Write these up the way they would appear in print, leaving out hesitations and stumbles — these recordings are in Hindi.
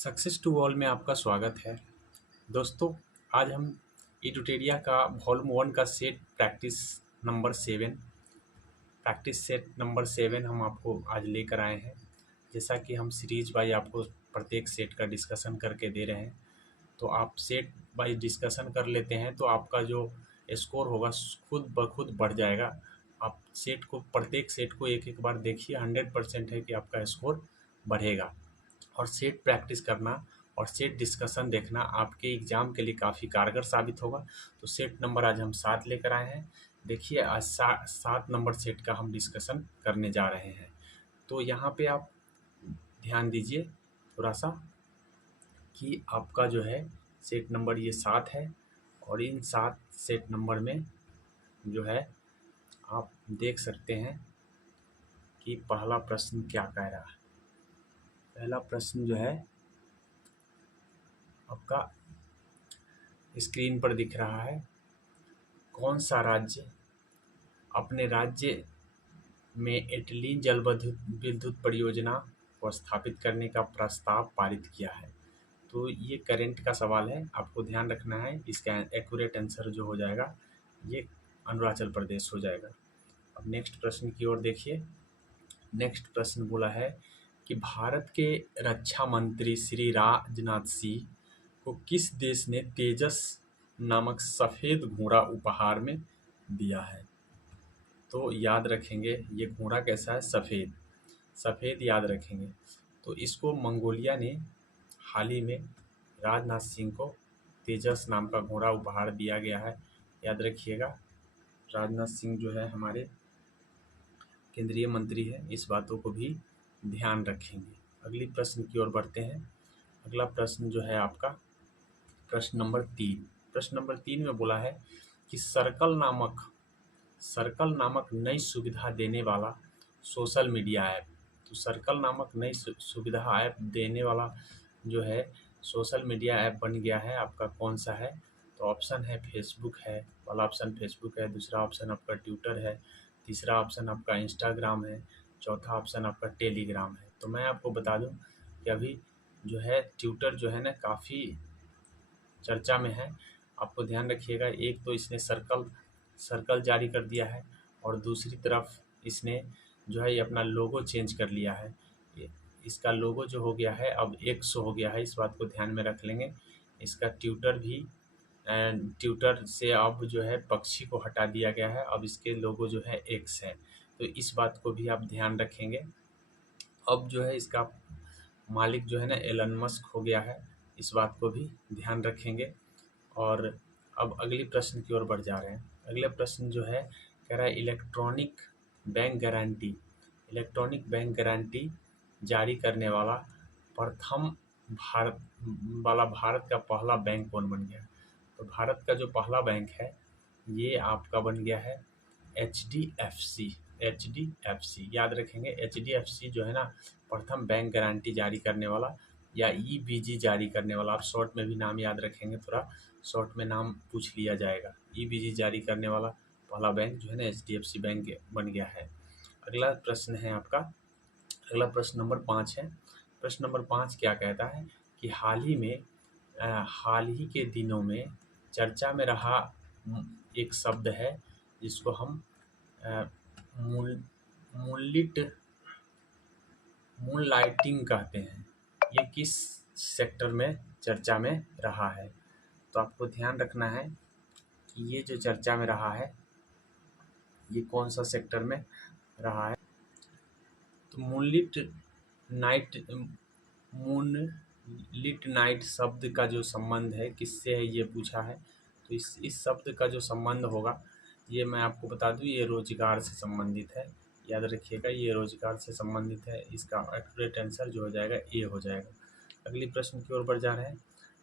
सक्सेस टू ऑल में आपका स्वागत है। दोस्तों, आज हम इटुटेरिया का वॉल्यूम 1 का प्रैक्टिस सेट नंबर 7 हम आपको आज लेकर आए हैं। जैसा कि हम सीरीज बाई आपको प्रत्येक सेट का डिस्कशन करके दे रहे हैं, तो आप सेट बाई डिस्कशन कर लेते हैं तो आपका जो स्कोर होगा खुद ब खुद बढ़ जाएगा। आप प्रत्येक सेट को एक एक बार देखिए, 100% है कि आपका स्कोर बढ़ेगा। और सेट प्रैक्टिस करना और सेट डिस्कशन देखना आपके एग्ज़ाम के लिए काफ़ी कारगर साबित होगा। तो सेट नंबर आज हम 7 लेकर आए हैं। देखिए, आज 7 नंबर सेट का हम डिस्कशन करने जा रहे हैं। तो यहाँ पे आप ध्यान दीजिए थोड़ा सा कि आपका जो है सेट नंबर ये 7 है, और इन 7 सेट नंबर में जो है आप देख सकते हैं कि पहला प्रश्न क्या कह रहा है। पहला प्रश्न जो है आपका स्क्रीन पर दिख रहा है। कौन सा राज्य अपने राज्य में एटलीन जल विद्युत परियोजना को स्थापित करने का प्रस्ताव पारित किया है? तो ये करंट का सवाल है, आपको ध्यान रखना है। इसका एक्यूरेट आंसर जो हो जाएगा ये अरुणाचल प्रदेश हो जाएगा। अब नेक्स्ट प्रश्न की ओर देखिए। नेक्स्ट प्रश्न बोला है कि भारत के रक्षा मंत्री श्री राजनाथ सिंह को किस देश ने तेजस नामक सफ़ेद घोड़ा उपहार में दिया है? तो याद रखेंगे ये घोड़ा कैसा है, सफ़ेद याद रखेंगे। तो इसको मंगोलिया ने हाल ही में राजनाथ सिंह को तेजस नाम का घोड़ा उपहार दिया गया है, याद रखिएगा। राजनाथ सिंह जो है हमारे केंद्रीय मंत्री है, इस बातों को भी ध्यान रखेंगे। अगली प्रश्न की ओर बढ़ते हैं। अगला प्रश्न जो है आपका प्रश्न नंबर 3। प्रश्न नंबर 3 में बोला है कि सर्कल नामक नई सुविधा देने वाला सोशल मीडिया ऐप। तो सर्कल नामक नई सुविधा ऐप देने वाला जो है सोशल मीडिया ऐप बन गया है, आपका कौन सा है? तो ऑप्शन है फेसबुक है, पहला ऑप्शन फेसबुक है, दूसरा ऑप्शन आपका ट्विटर है, तीसरा ऑप्शन आपका इंस्टाग्राम है, चौथा ऑप्शन आपका टेलीग्राम है। तो मैं आपको बता दूं कि अभी जो है ट्विटर जो है ना काफ़ी चर्चा में है। आपको ध्यान रखिएगा, एक तो इसने सर्कल जारी कर दिया है, और दूसरी तरफ इसने जो है ये अपना लोगो चेंज कर लिया है। इसका लोगो जो हो गया है अब एक्स हो गया है, इस बात को ध्यान में रख लेंगे। इसका ट्विटर से अब जो है पक्षी को हटा दिया गया है, अब इसके लोगो जो है एक्स है। तो इस बात को भी आप ध्यान रखेंगे। अब जो है इसका मालिक जो है ना एलन मस्क हो गया है, इस बात को भी ध्यान रखेंगे। और अब अगली प्रश्न की ओर बढ़ जा रहे हैं। अगला प्रश्न जो है कह रहा है इलेक्ट्रॉनिक बैंक गारंटी जारी करने वाला भारत का पहला बैंक कौन बन गया? तो भारत का जो पहला बैंक है ये आपका बन गया है HDFC। याद रखेंगे, HDFC जो है ना प्रथम बैंक गारंटी जारी करने वाला, या EBG जारी करने वाला। आप शॉर्ट में भी नाम याद रखेंगे, थोड़ा शॉर्ट में नाम पूछ लिया जाएगा। EBG जारी करने वाला पहला बैंक जो है ना HDFC बैंक बन गया है। अगला प्रश्न है आपका, अगला प्रश्न नंबर 5 है। प्रश्न नंबर 5 क्या कहता है कि हाल ही के दिनों में चर्चा में रहा एक शब्द है जिसको हम मूनलाइटिंग कहते हैं, ये किस सेक्टर में चर्चा में रहा है? तो आपको ध्यान रखना है कि ये जो चर्चा में रहा है ये कौन सा सेक्टर में रहा है। तो मूनलिट नाइट शब्द का जो संबंध है किससे है ये पूछा है। तो इस शब्द का जो संबंध होगा ये मैं आपको बता दूं, ये रोजगार से संबंधित है, याद रखिएगा, ये रोजगार से संबंधित है। इसका एक्यूरेट आंसर जो हो जाएगा ए हो जाएगा। अगली प्रश्न की ओर बढ़ जा रहे हैं।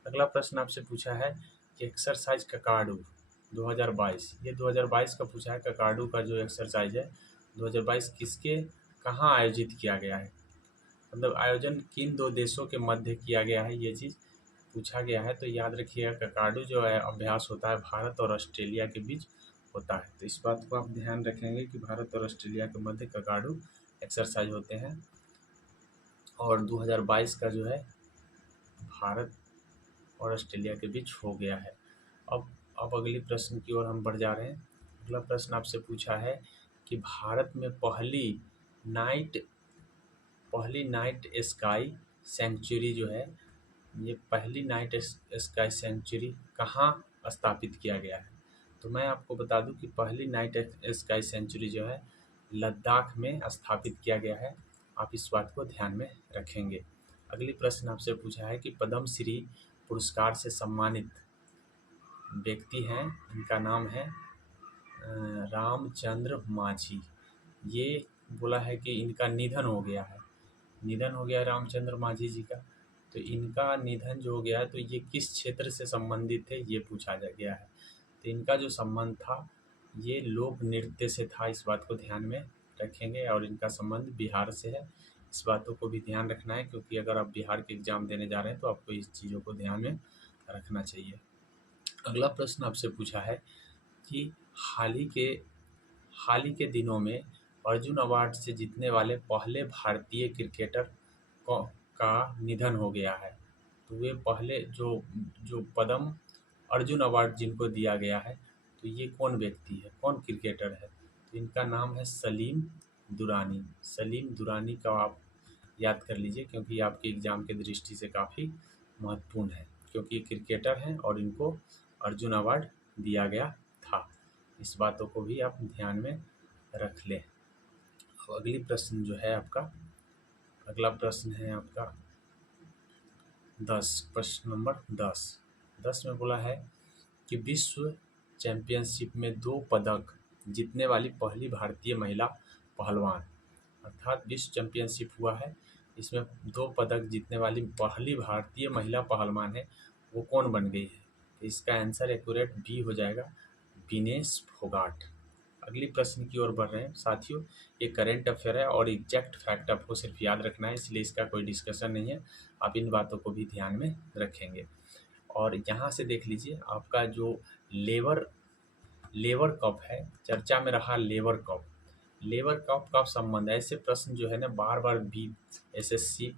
अगला प्रश्न आपसे पूछा है कि एक्सरसाइज ककाडू 2022, ये 2022 का पूछा है। ककाडू का जो एक्सरसाइज है 2022 किसके कहाँ आयोजित किया गया है, मतलब आयोजन किन दो देशों के मध्य किया गया है, ये चीज़ पूछा गया है। तो याद रखिएगा ककाडू जो है अभ्यास होता है भारत और ऑस्ट्रेलिया के बीच होता है। तो इस बात को आप ध्यान रखेंगे कि भारत और ऑस्ट्रेलिया के मध्य ककाडू एक्सरसाइज होते हैं। और 2022 का जो है भारत और ऑस्ट्रेलिया के बीच हो गया है। अब अगली प्रश्न की ओर हम बढ़ जा रहे हैं। अगला प्रश्न आपसे पूछा है कि भारत में पहली नाइट स्काई सेंचुरी जो है, ये पहली नाइट स्काई सेंचुरी कहाँ स्थापित किया गया है? तो मैं आपको बता दूं कि पहली नाइट स्काई सेंचुरी जो है लद्दाख में स्थापित किया गया है। आप इस बात को ध्यान में रखेंगे। अगली प्रश्न आपसे पूछा है कि पद्म श्री पुरस्कार से सम्मानित व्यक्ति हैं, इनका नाम है रामचंद्र माझी। ये बोला है कि इनका निधन हो गया है रामचंद्र माझी जी का। तो इनका निधन जो हो गया है, तो ये किस क्षेत्र से संबंधित थे ये पूछा जा गया है। तो इनका जो संबंध था ये लोक नृत्य से था, इस बात को ध्यान में रखेंगे। और इनका संबंध बिहार से है, इस बातों को भी ध्यान रखना है, क्योंकि अगर आप बिहार के एग्ज़ाम देने जा रहे हैं तो आपको इस चीज़ों को ध्यान में रखना चाहिए। अगला प्रश्न आपसे पूछा है कि हाल ही के दिनों में अर्जुन अवार्ड से जीतने वाले पहले भारतीय क्रिकेटर का निधन हो गया है। तो वे पहले जो पद्म अर्जुन अवार्ड जिनको दिया गया है, तो ये कौन व्यक्ति है, कौन क्रिकेटर है? तो इनका नाम है सलीम दुरानी। सलीम दुरानी का आप याद कर लीजिए, क्योंकि आपके एग्ज़ाम के दृष्टि से काफ़ी महत्वपूर्ण है, क्योंकि ये क्रिकेटर हैं और इनको अर्जुन अवार्ड दिया गया था। इस बातों को भी आप ध्यान में रख लें। अब अगली प्रश्न जो है आपका, अगला प्रश्न है आपका 10, प्रश्न नंबर 10 में बोला है कि विश्व चैंपियनशिप में 2 पदक जीतने वाली पहली भारतीय महिला पहलवान, अर्थात विश्व चैंपियनशिप हुआ है, इसमें 2 पदक जीतने वाली पहली भारतीय महिला पहलवान है, वो कौन बन गई है? तो इसका आंसर एक्यूरेट बी हो जाएगा, विनेश फोगाट। अगली प्रश्न की ओर बढ़ रहे हैं साथियों। ये करंट अफेयर है और एग्जैक्ट फैक्ट आपको सिर्फ याद रखना है, इसलिए इसका कोई डिस्कशन नहीं है। आप इन बातों को भी ध्यान में रखेंगे। और यहाँ से देख लीजिए, आपका जो लेवर कप है, चर्चा में रहा लेवर कप का संबंध, ऐसे प्रश्न जो है ना बार बार बीपीएसएससी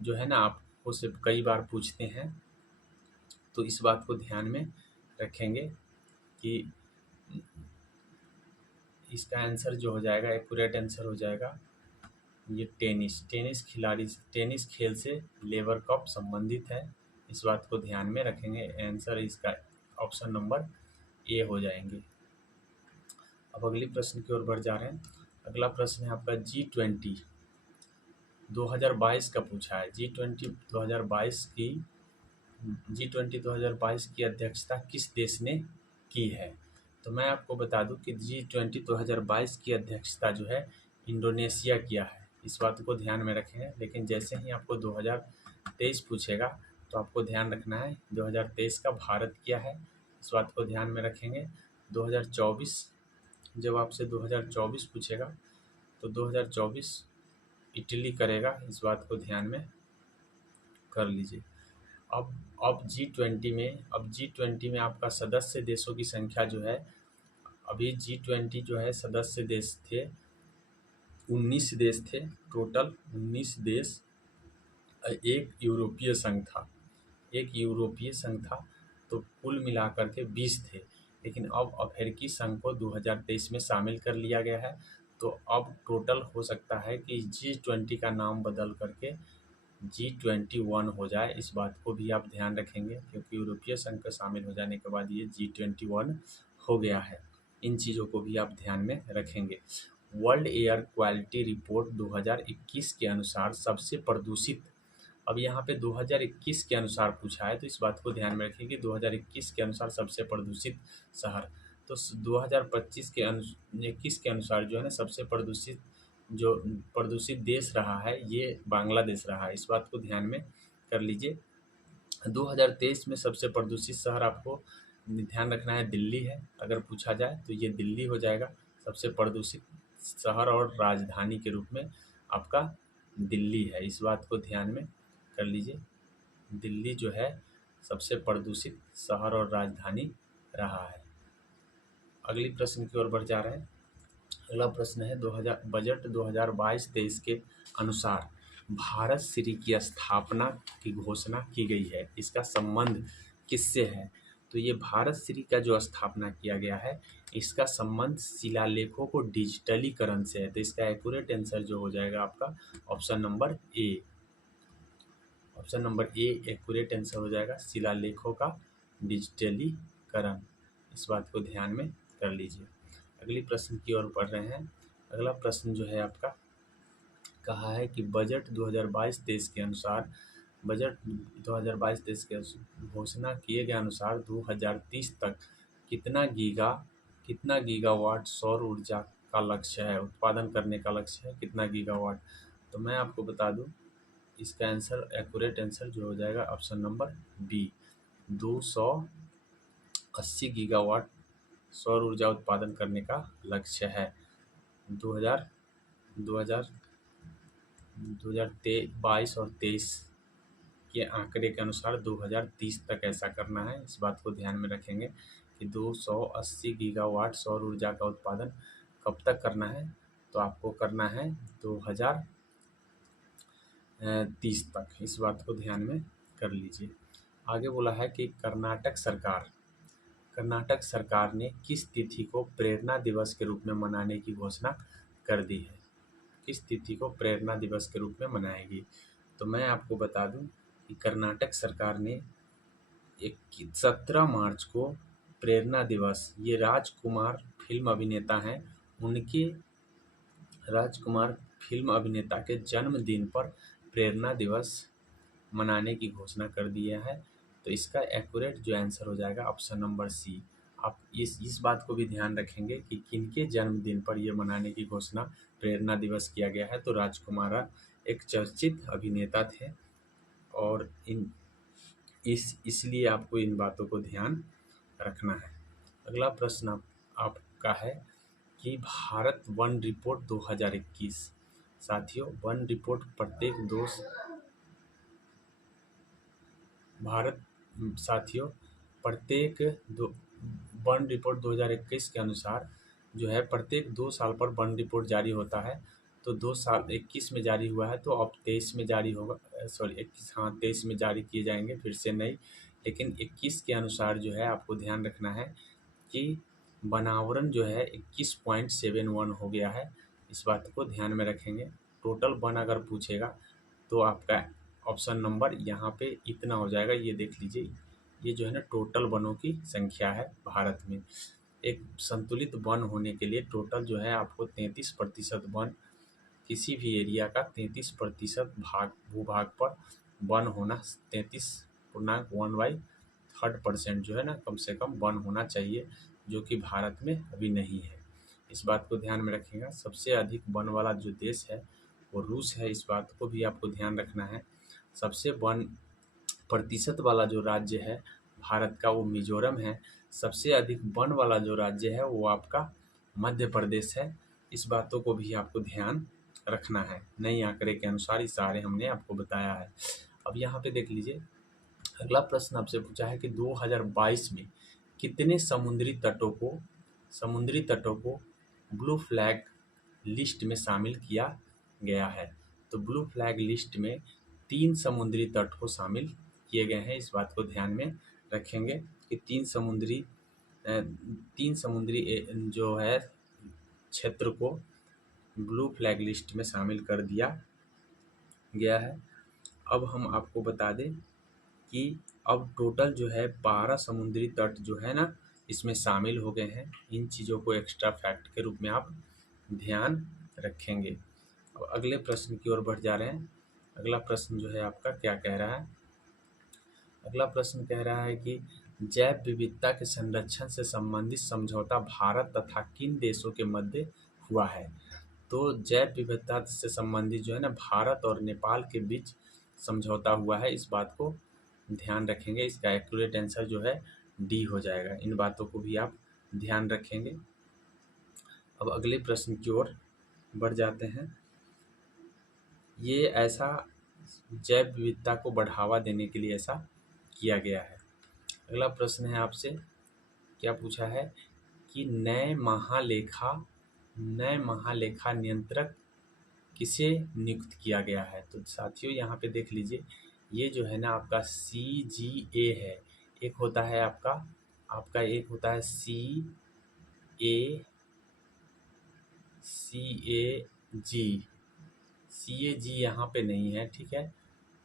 जो है ना आपको से कई बार पूछते हैं। तो इस बात को ध्यान में रखेंगे कि इसका आंसर जो हो जाएगा, एक्यूरेट आंसर हो जाएगा ये टेनिस खेल से लेवर कप संबंधित है, इस बात को ध्यान में रखेंगे। आंसर इसका ऑप्शन नंबर ए हो जाएंगे। अब अगली प्रश्न की ओर बढ़ जा रहे हैं। अगला प्रश्न है आपका G20 2022 का पूछा है। G20 2022 की अध्यक्षता किस देश ने की है? तो मैं आपको बता दूं कि G20 2022 की अध्यक्षता जो है इंडोनेशिया किया है, इस बात को ध्यान में रखेंगे। लेकिन जैसे ही आपको 2023 पूछेगा तो आपको ध्यान रखना है 2023 का भारत किया है, इस बात को ध्यान में रखेंगे। 2024 जब आपसे 2024 पूछेगा तो 2024 इटली करेगा, इस बात को ध्यान में कर लीजिए। अब G20 में आपका सदस्य देशों की संख्या जो है, अभी G20 जो है सदस्य देश थे 19 देश थे, टोटल 19 देश। एक यूरोपीय संघ था, तो कुल मिलाकर के 20 थे। लेकिन अब अफ्रीकी संघ को 2023 में शामिल कर लिया गया है, तो अब टोटल हो सकता है कि G20 का नाम बदल करके G21 हो जाए, इस बात को भी आप ध्यान रखेंगे, क्योंकि यूरोपीय संघ का शामिल हो जाने के बाद ये G21 हो गया है। इन चीज़ों को भी आप ध्यान में रखेंगे। वर्ल्ड एयर क्वालिटी रिपोर्ट 2021 के अनुसार सबसे प्रदूषित, अब यहाँ पे 2021 के अनुसार पूछा है, तो इस बात को ध्यान में रखिए कि 2021 के अनुसार सबसे प्रदूषित शहर, तो 2021 के अनुसार जो है ना सबसे प्रदूषित देश रहा है ये बांग्लादेश रहा है, इस बात को ध्यान में कर लीजिए। 2023 में सबसे प्रदूषित शहर आपको ध्यान रखना है दिल्ली है, अगर पूछा जाए तो ये दिल्ली हो जाएगा सबसे प्रदूषित शहर, और राजधानी के रूप में आपका दिल्ली है, इस बात को ध्यान में कर लीजिए। दिल्ली जो है सबसे प्रदूषित शहर और राजधानी रहा है। अगली प्रश्न की ओर बढ़ जा रहे हैं। अगला प्रश्न है 2000 बजट 2022-23 के अनुसार भारत श्री की स्थापना की घोषणा की गई है, इसका संबंध किससे है? तो ये भारत श्री का जो स्थापना किया गया है, इसका संबंध शिलालेखों को डिजिटलीकरण से है। तो इसका एक्यूरेट आंसर जो हो जाएगा आपका option number A. Option number A accurate answer हो जाएगा, शिलालेखों का डिजिटलीकरण। इस बात को ध्यान में कर लीजिए। अगली प्रश्न की ओर बढ़ रहे हैं। अगला प्रश्न जो है आपका कहा है कि बजट 2022-23 के अनुसार बजट 2022-23 के घोषणा किए गए अनुसार 2030 तक कितना गीगावाट सौर ऊर्जा का लक्ष्य है, उत्पादन करने का लक्ष्य है कितना गीगावाट? तो मैं आपको बता दूं, इसका आंसर एक्यूरेट आंसर जो हो जाएगा ऑप्शन नंबर बी, 280 गीगावाट सौर ऊर्जा उत्पादन करने का लक्ष्य है। 2022 और 23 के आंकड़े के अनुसार 2030 तक ऐसा करना है। इस बात को ध्यान में रखेंगे कि 280 गीगावाट सौर ऊर्जा का उत्पादन कब तक करना है? तो आपको करना है 2030 तक। इस बात को ध्यान में कर लीजिए। आगे बोला है कि कर्नाटक सरकार ने किस तिथि को प्रेरणा दिवस के रूप में मनाने की घोषणा कर दी है? किस तिथि को प्रेरणा दिवस के रूप में मनाएगी? तो मैं आपको बता दूं कि कर्नाटक सरकार ने 17 मार्च को प्रेरणा दिवस, ये राजकुमार फिल्म अभिनेता हैं, उनके राजकुमार फिल्म अभिनेता के जन्मदिन पर प्रेरणा दिवस मनाने की घोषणा कर दिया है। तो इसका एक्यूरेट जो आंसर हो जाएगा ऑप्शन नंबर सी। आप इस बात को भी ध्यान रखेंगे कि किनके जन्मदिन पर यह मनाने की घोषणा प्रेरणा दिवस किया गया है। तो राजकुमार एक चर्चित अभिनेता थे और इसलिए आपको इन बातों को ध्यान रखना है। अगला प्रश्न आपका है कि भारत वन रिपोर्ट 2021। साथियों, वन रिपोर्ट वन रिपोर्ट 2021 के अनुसार जो है प्रत्येक 2 साल पर वन रिपोर्ट जारी होता है। तो 2 साल 21 में जारी हुआ है, तो अब 23 में जारी होगा, 23 में जारी किए जाएंगे फिर से नहीं। लेकिन 21 के अनुसार जो है आपको ध्यान रखना है कि बनावरण जो है 21.71 हो गया है। इस बात को ध्यान में रखेंगे। टोटल वन अगर पूछेगा तो आपका ऑप्शन नंबर यहाँ पे इतना हो जाएगा। ये देख लीजिए, ये जो है ना टोटल वनों की संख्या है भारत में। एक संतुलित वन होने के लिए टोटल जो है आपको 33% वन, किसी भी एरिया का 33% भूभाग पर वन होना, 33.1/3% जो है ना कम से कम वन होना चाहिए, जो कि भारत में अभी नहीं है। इस बात को ध्यान में रखिएगा। सबसे अधिक वन वाला जो देश है वो रूस है, इस बात को भी आपको ध्यान रखना है। सबसे वन प्रतिशत वाला जो राज्य है भारत का वो मिजोरम है। सबसे अधिक वन वाला जो राज्य है वो आपका मध्य प्रदेश है। इस बातों को भी आपको ध्यान रखना है। नई आंकड़े के अनुसार ये सारे हमने आपको बताया है। अब यहाँ पे देख लीजिए, अगला प्रश्न आपसे पूछा है कि 2022 में कितने समुद्री तटों को ब्लू फ्लैग लिस्ट में शामिल किया गया है? तो ब्लू फ्लैग लिस्ट में 3 समुद्री तट को शामिल किए गए हैं। इस बात को ध्यान में रखेंगे कि 3 समुद्री जो है क्षेत्र को ब्लू फ्लैग लिस्ट में शामिल कर दिया गया है। अब हम आपको बता दें कि अब टोटल जो है 12 समुद्री तट जो है ना इसमें शामिल हो गए हैं। इन चीज़ों को एक्स्ट्रा फैक्ट के रूप में आप ध्यान रखेंगे। अब अगले प्रश्न की ओर बढ़ जा रहे हैं। अगला प्रश्न जो है आपका क्या कह रहा है? अगला प्रश्न कह रहा है कि जैव विविधता के संरक्षण से संबंधित समझौता भारत तथा किन देशों के मध्य हुआ है? तो जैव विविधता से संबंधित जो है ना भारत और नेपाल के बीच समझौता हुआ है। इस बात को ध्यान रखेंगे। इसका एक्यूरेट आंसर जो है डी हो जाएगा। इन बातों को भी आप ध्यान रखेंगे। अब अगले प्रश्न की ओर बढ़ जाते हैं। ये ऐसा जैव विविधता को बढ़ावा देने के लिए ऐसा किया गया है। अगला प्रश्न है आपसे क्या पूछा है कि नए महालेखा नए महालेखा नियंत्रक किसे नियुक्त किया गया है? तो साथियों यहाँ पे देख लीजिए, ये जो है ना आपका CGA है, एक होता है आपका एक होता है CAG यहाँ पे नहीं है, ठीक है।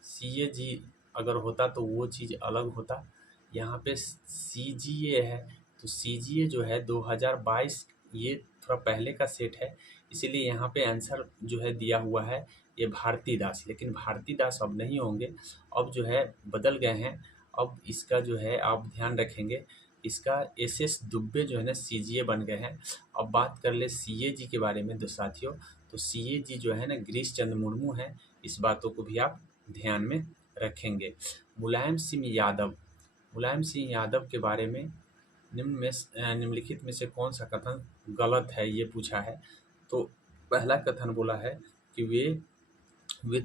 CAG अगर होता तो वो चीज़ अलग होता, यहाँ पे CGA है। तो CGA जो है 2022, ये थोड़ा पहले का सेट है, इसीलिए यहाँ पे आंसर जो है दिया हुआ है ये भारती दास। लेकिन भारती दास अब नहीं होंगे, अब जो है बदल गए हैं। अब इसका जो है आप ध्यान रखेंगे, इसका SS दुबे जो है ना CGA बन गए हैं। अब बात कर ले CAG के बारे में तो साथियों, तो CAG जो है ना गिरीश चंद्र मुर्मू है, इस बातों को भी आप ध्यान में रखेंगे। मुलायम सिंह यादव के बारे में निम्नलिखित में से कौन सा कथन गलत है, ये पूछा है। तो पहला कथन बोला है कि वे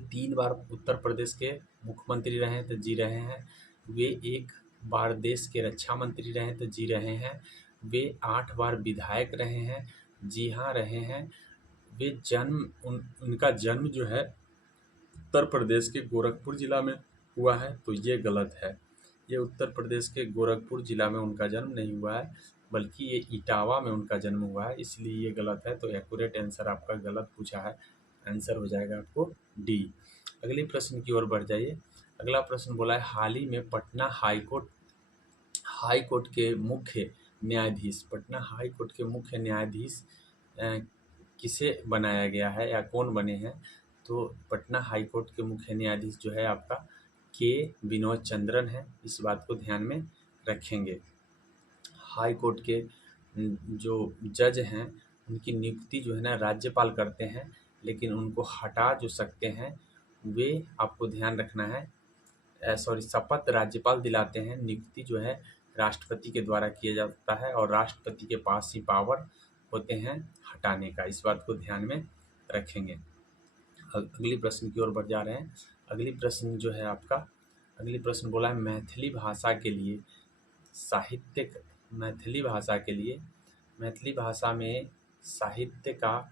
3 बार उत्तर प्रदेश के मुख्यमंत्री रहे तो जी रहे हैं। वे 1 बार देश के रक्षा मंत्री रहे तो जी रहे हैं। वे 8 बार विधायक रहे हैं, जी हाँ रहे हैं। वे उनका जन्म जो है उत्तर प्रदेश के गोरखपुर जिला में हुआ है, तो ये गलत है। ये उत्तर प्रदेश के गोरखपुर जिला में उनका जन्म नहीं हुआ है, बल्कि ये इटावा में उनका जन्म हुआ है, इसलिए ये गलत है। तो एक्यूरेट आंसर आपका गलत पूछा है, आंसर हो जाएगा आपको डी। अगले प्रश्न की ओर बढ़ जाइए। अगला प्रश्न बोला है, हाल ही में पटना हाई कोर्ट के मुख्य न्यायाधीश किसे बनाया गया है या कौन बने हैं? तो पटना हाई कोर्ट के मुख्य न्यायाधीश जो है आपका के विनोद चंद्रन है, इस बात को ध्यान में रखेंगे। हाई कोर्ट के जो जज हैं उनकी नियुक्ति जो है ना राज्यपाल करते हैं, लेकिन उनको हटा जो सकते हैं वे आपको ध्यान रखना है, शपथ राज्यपाल दिलाते हैं, नियुक्ति जो है राष्ट्रपति के द्वारा किया जाता है और राष्ट्रपति के पास ही पावर होते हैं हटाने का, इस बात को ध्यान में रखेंगे। अगली प्रश्न की ओर बढ़ जा रहे हैं। अगली प्रश्न बोला है, मैथिली भाषा में साहित्य का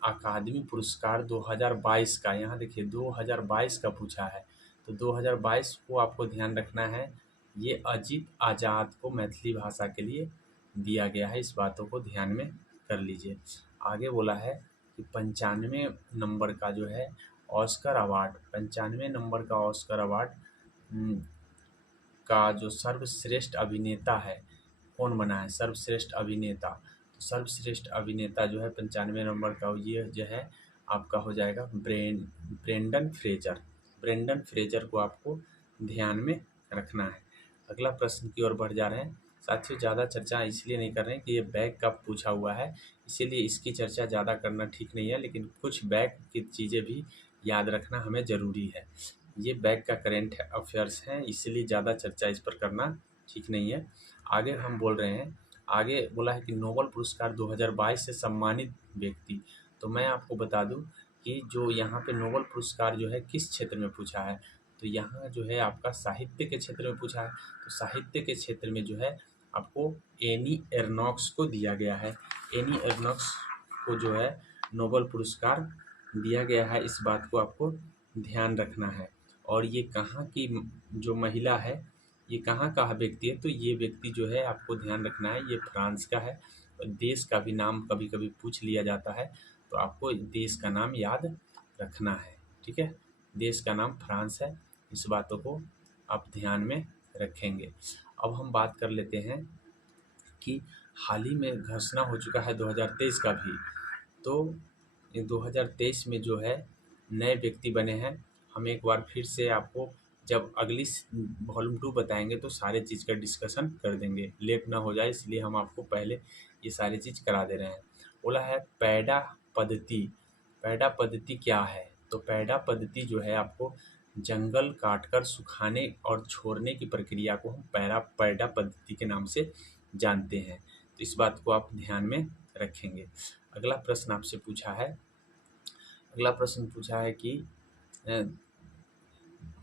अकादमी पुरस्कार 2022 का, यहाँ देखिए 2022 का पूछा है, तो 2022 को आपको ध्यान रखना है। ये अजीत आजाद को मैथिली भाषा के लिए दिया गया है, इस बातों को ध्यान में कर लीजिए। आगे बोला है कि 95 नंबर का जो है ऑस्कर अवार्ड, 95 नंबर का ऑस्कर अवार्ड का जो सर्वश्रेष्ठ अभिनेता है कौन बना है? सर्वश्रेष्ठ अभिनेता, तो सर्वश्रेष्ठ अभिनेता जो है 95 नंबर का ये जो है आपका हो जाएगा ब्रेंडन फ्रेजर को आपको ध्यान में रखना है। अगला प्रश्न की ओर बढ़ जा रहे हैं। साथियों ज़्यादा चर्चा इसलिए नहीं कर रहे हैं कि ये बैक का पूछा हुआ है, इसीलिए इसकी चर्चा ज़्यादा करना ठीक नहीं है, लेकिन कुछ बैक की चीज़ें भी याद रखना हमें ज़रूरी है। ये बैक का करेंट अफेयर्स हैं, इसलिए ज़्यादा चर्चा इस पर करना ठीक नहीं है। आगे हम बोल रहे हैं, आगे बोला है कि नोबेल पुरस्कार 2022 से सम्मानित व्यक्ति, तो मैं आपको बता दूं कि जो यहाँ पे नोबेल पुरस्कार जो है किस क्षेत्र में पूछा है, तो यहाँ जो है आपका साहित्य के क्षेत्र में पूछा है। तो साहित्य के क्षेत्र में जो है आपको एनी एर्नॉक्स को दिया गया है, एनी एर्नॉक्स को जो है नोबेल पुरस्कार दिया गया है, इस बात को आपको ध्यान रखना है। और ये कहाँ की जो महिला है, ये कहाँ का व्यक्ति है? तो ये व्यक्ति जो है आपको ध्यान रखना है, ये फ्रांस का है। और देश का भी नाम कभी कभी पूछ लिया जाता है, तो आपको देश का नाम याद रखना है, ठीक है। देश का नाम फ्रांस है, इस बातों को आप ध्यान में रखेंगे। अब हम बात कर लेते हैं कि हाल ही में घोषणा हो चुका है 2023 का भी, तो 2023 में जो है नए व्यक्ति बने हैं। हम एक बार फिर से आपको जब अगली वॉल्यूम 2 बताएंगे तो सारे चीज़ का डिस्कशन कर देंगे, लेट ना हो जाए, इसलिए हम आपको पहले ये सारी चीज़ करा दे रहे हैं। बोला है पैडा पद्धति क्या है? तो पैडा पद्धति जो है आपको जंगल काटकर सुखाने और छोड़ने की प्रक्रिया को हम पैडा पद्धति के नाम से जानते हैं, तो इस बात को आप ध्यान में रखेंगे। अगला प्रश्न आपसे पूछा है, अगला प्रश्न पूछा है कि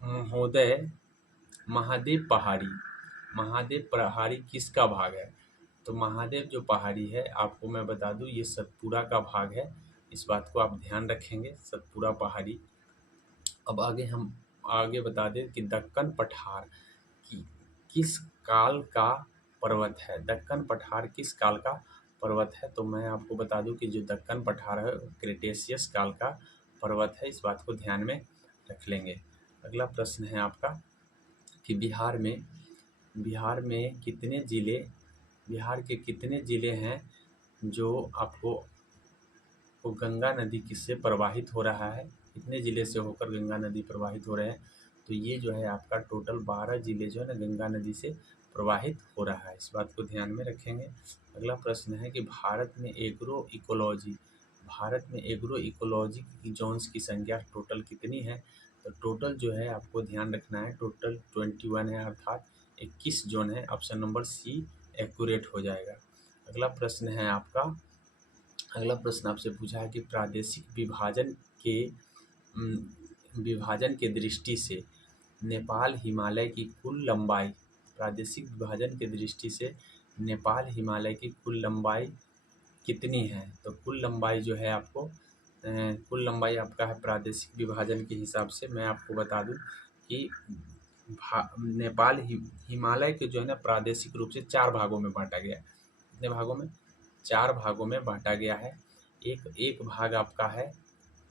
महोदय महादेव पहाड़ी किसका भाग है? तो महादेव जो पहाड़ी है, आपको मैं बता दूं, ये सतपुड़ा का भाग है। इस बात को आप ध्यान रखेंगे, सतपुड़ा पहाड़ी। अब आगे बता दें कि दक्कन पठार कि किस काल का पर्वत है। दक्कन पठार किस काल का पर्वत है? तो मैं आपको बता दूं कि जो दक्कन पठार है वो क्रेटेशियस काल का पर्वत है। इस बात को ध्यान में रख लेंगे। अगला प्रश्न है आपका कि बिहार के कितने ज़िले हैं जो आपको गंगा नदी किससे प्रवाहित हो रहा है? कितने ज़िले से होकर गंगा नदी प्रवाहित हो रहे हैं? तो ये जो है आपका टोटल 12 ज़िले जो है ना गंगा नदी से प्रवाहित हो रहा है। इस बात को ध्यान में रखेंगे। अगला प्रश्न है कि भारत में एग्रो इकोलॉजी की जोन्स की संख्या टोटल कितनी है? तो टोटल जो है आपको ध्यान रखना है, टोटल 21 है, अर्थात 21 जोन है। ऑप्शन नंबर सी एक्यूरेट हो जाएगा। अगला प्रश्न आपसे पूछा है कि प्रादेशिक विभाजन के दृष्टि से नेपाल हिमालय की कुल लंबाई कितनी है? तो कुल लंबाई जो है आपको कुल लंबाई आपका है प्रादेशिक विभाजन के हिसाब से। मैं आपको बता दूं कि नेपाल हिमालय के जो है ना प्रादेशिक रूप से 4 भागों में बांटा गया है। कितने भागों में? 4 भागों में बांटा गया है। एक भाग आपका है,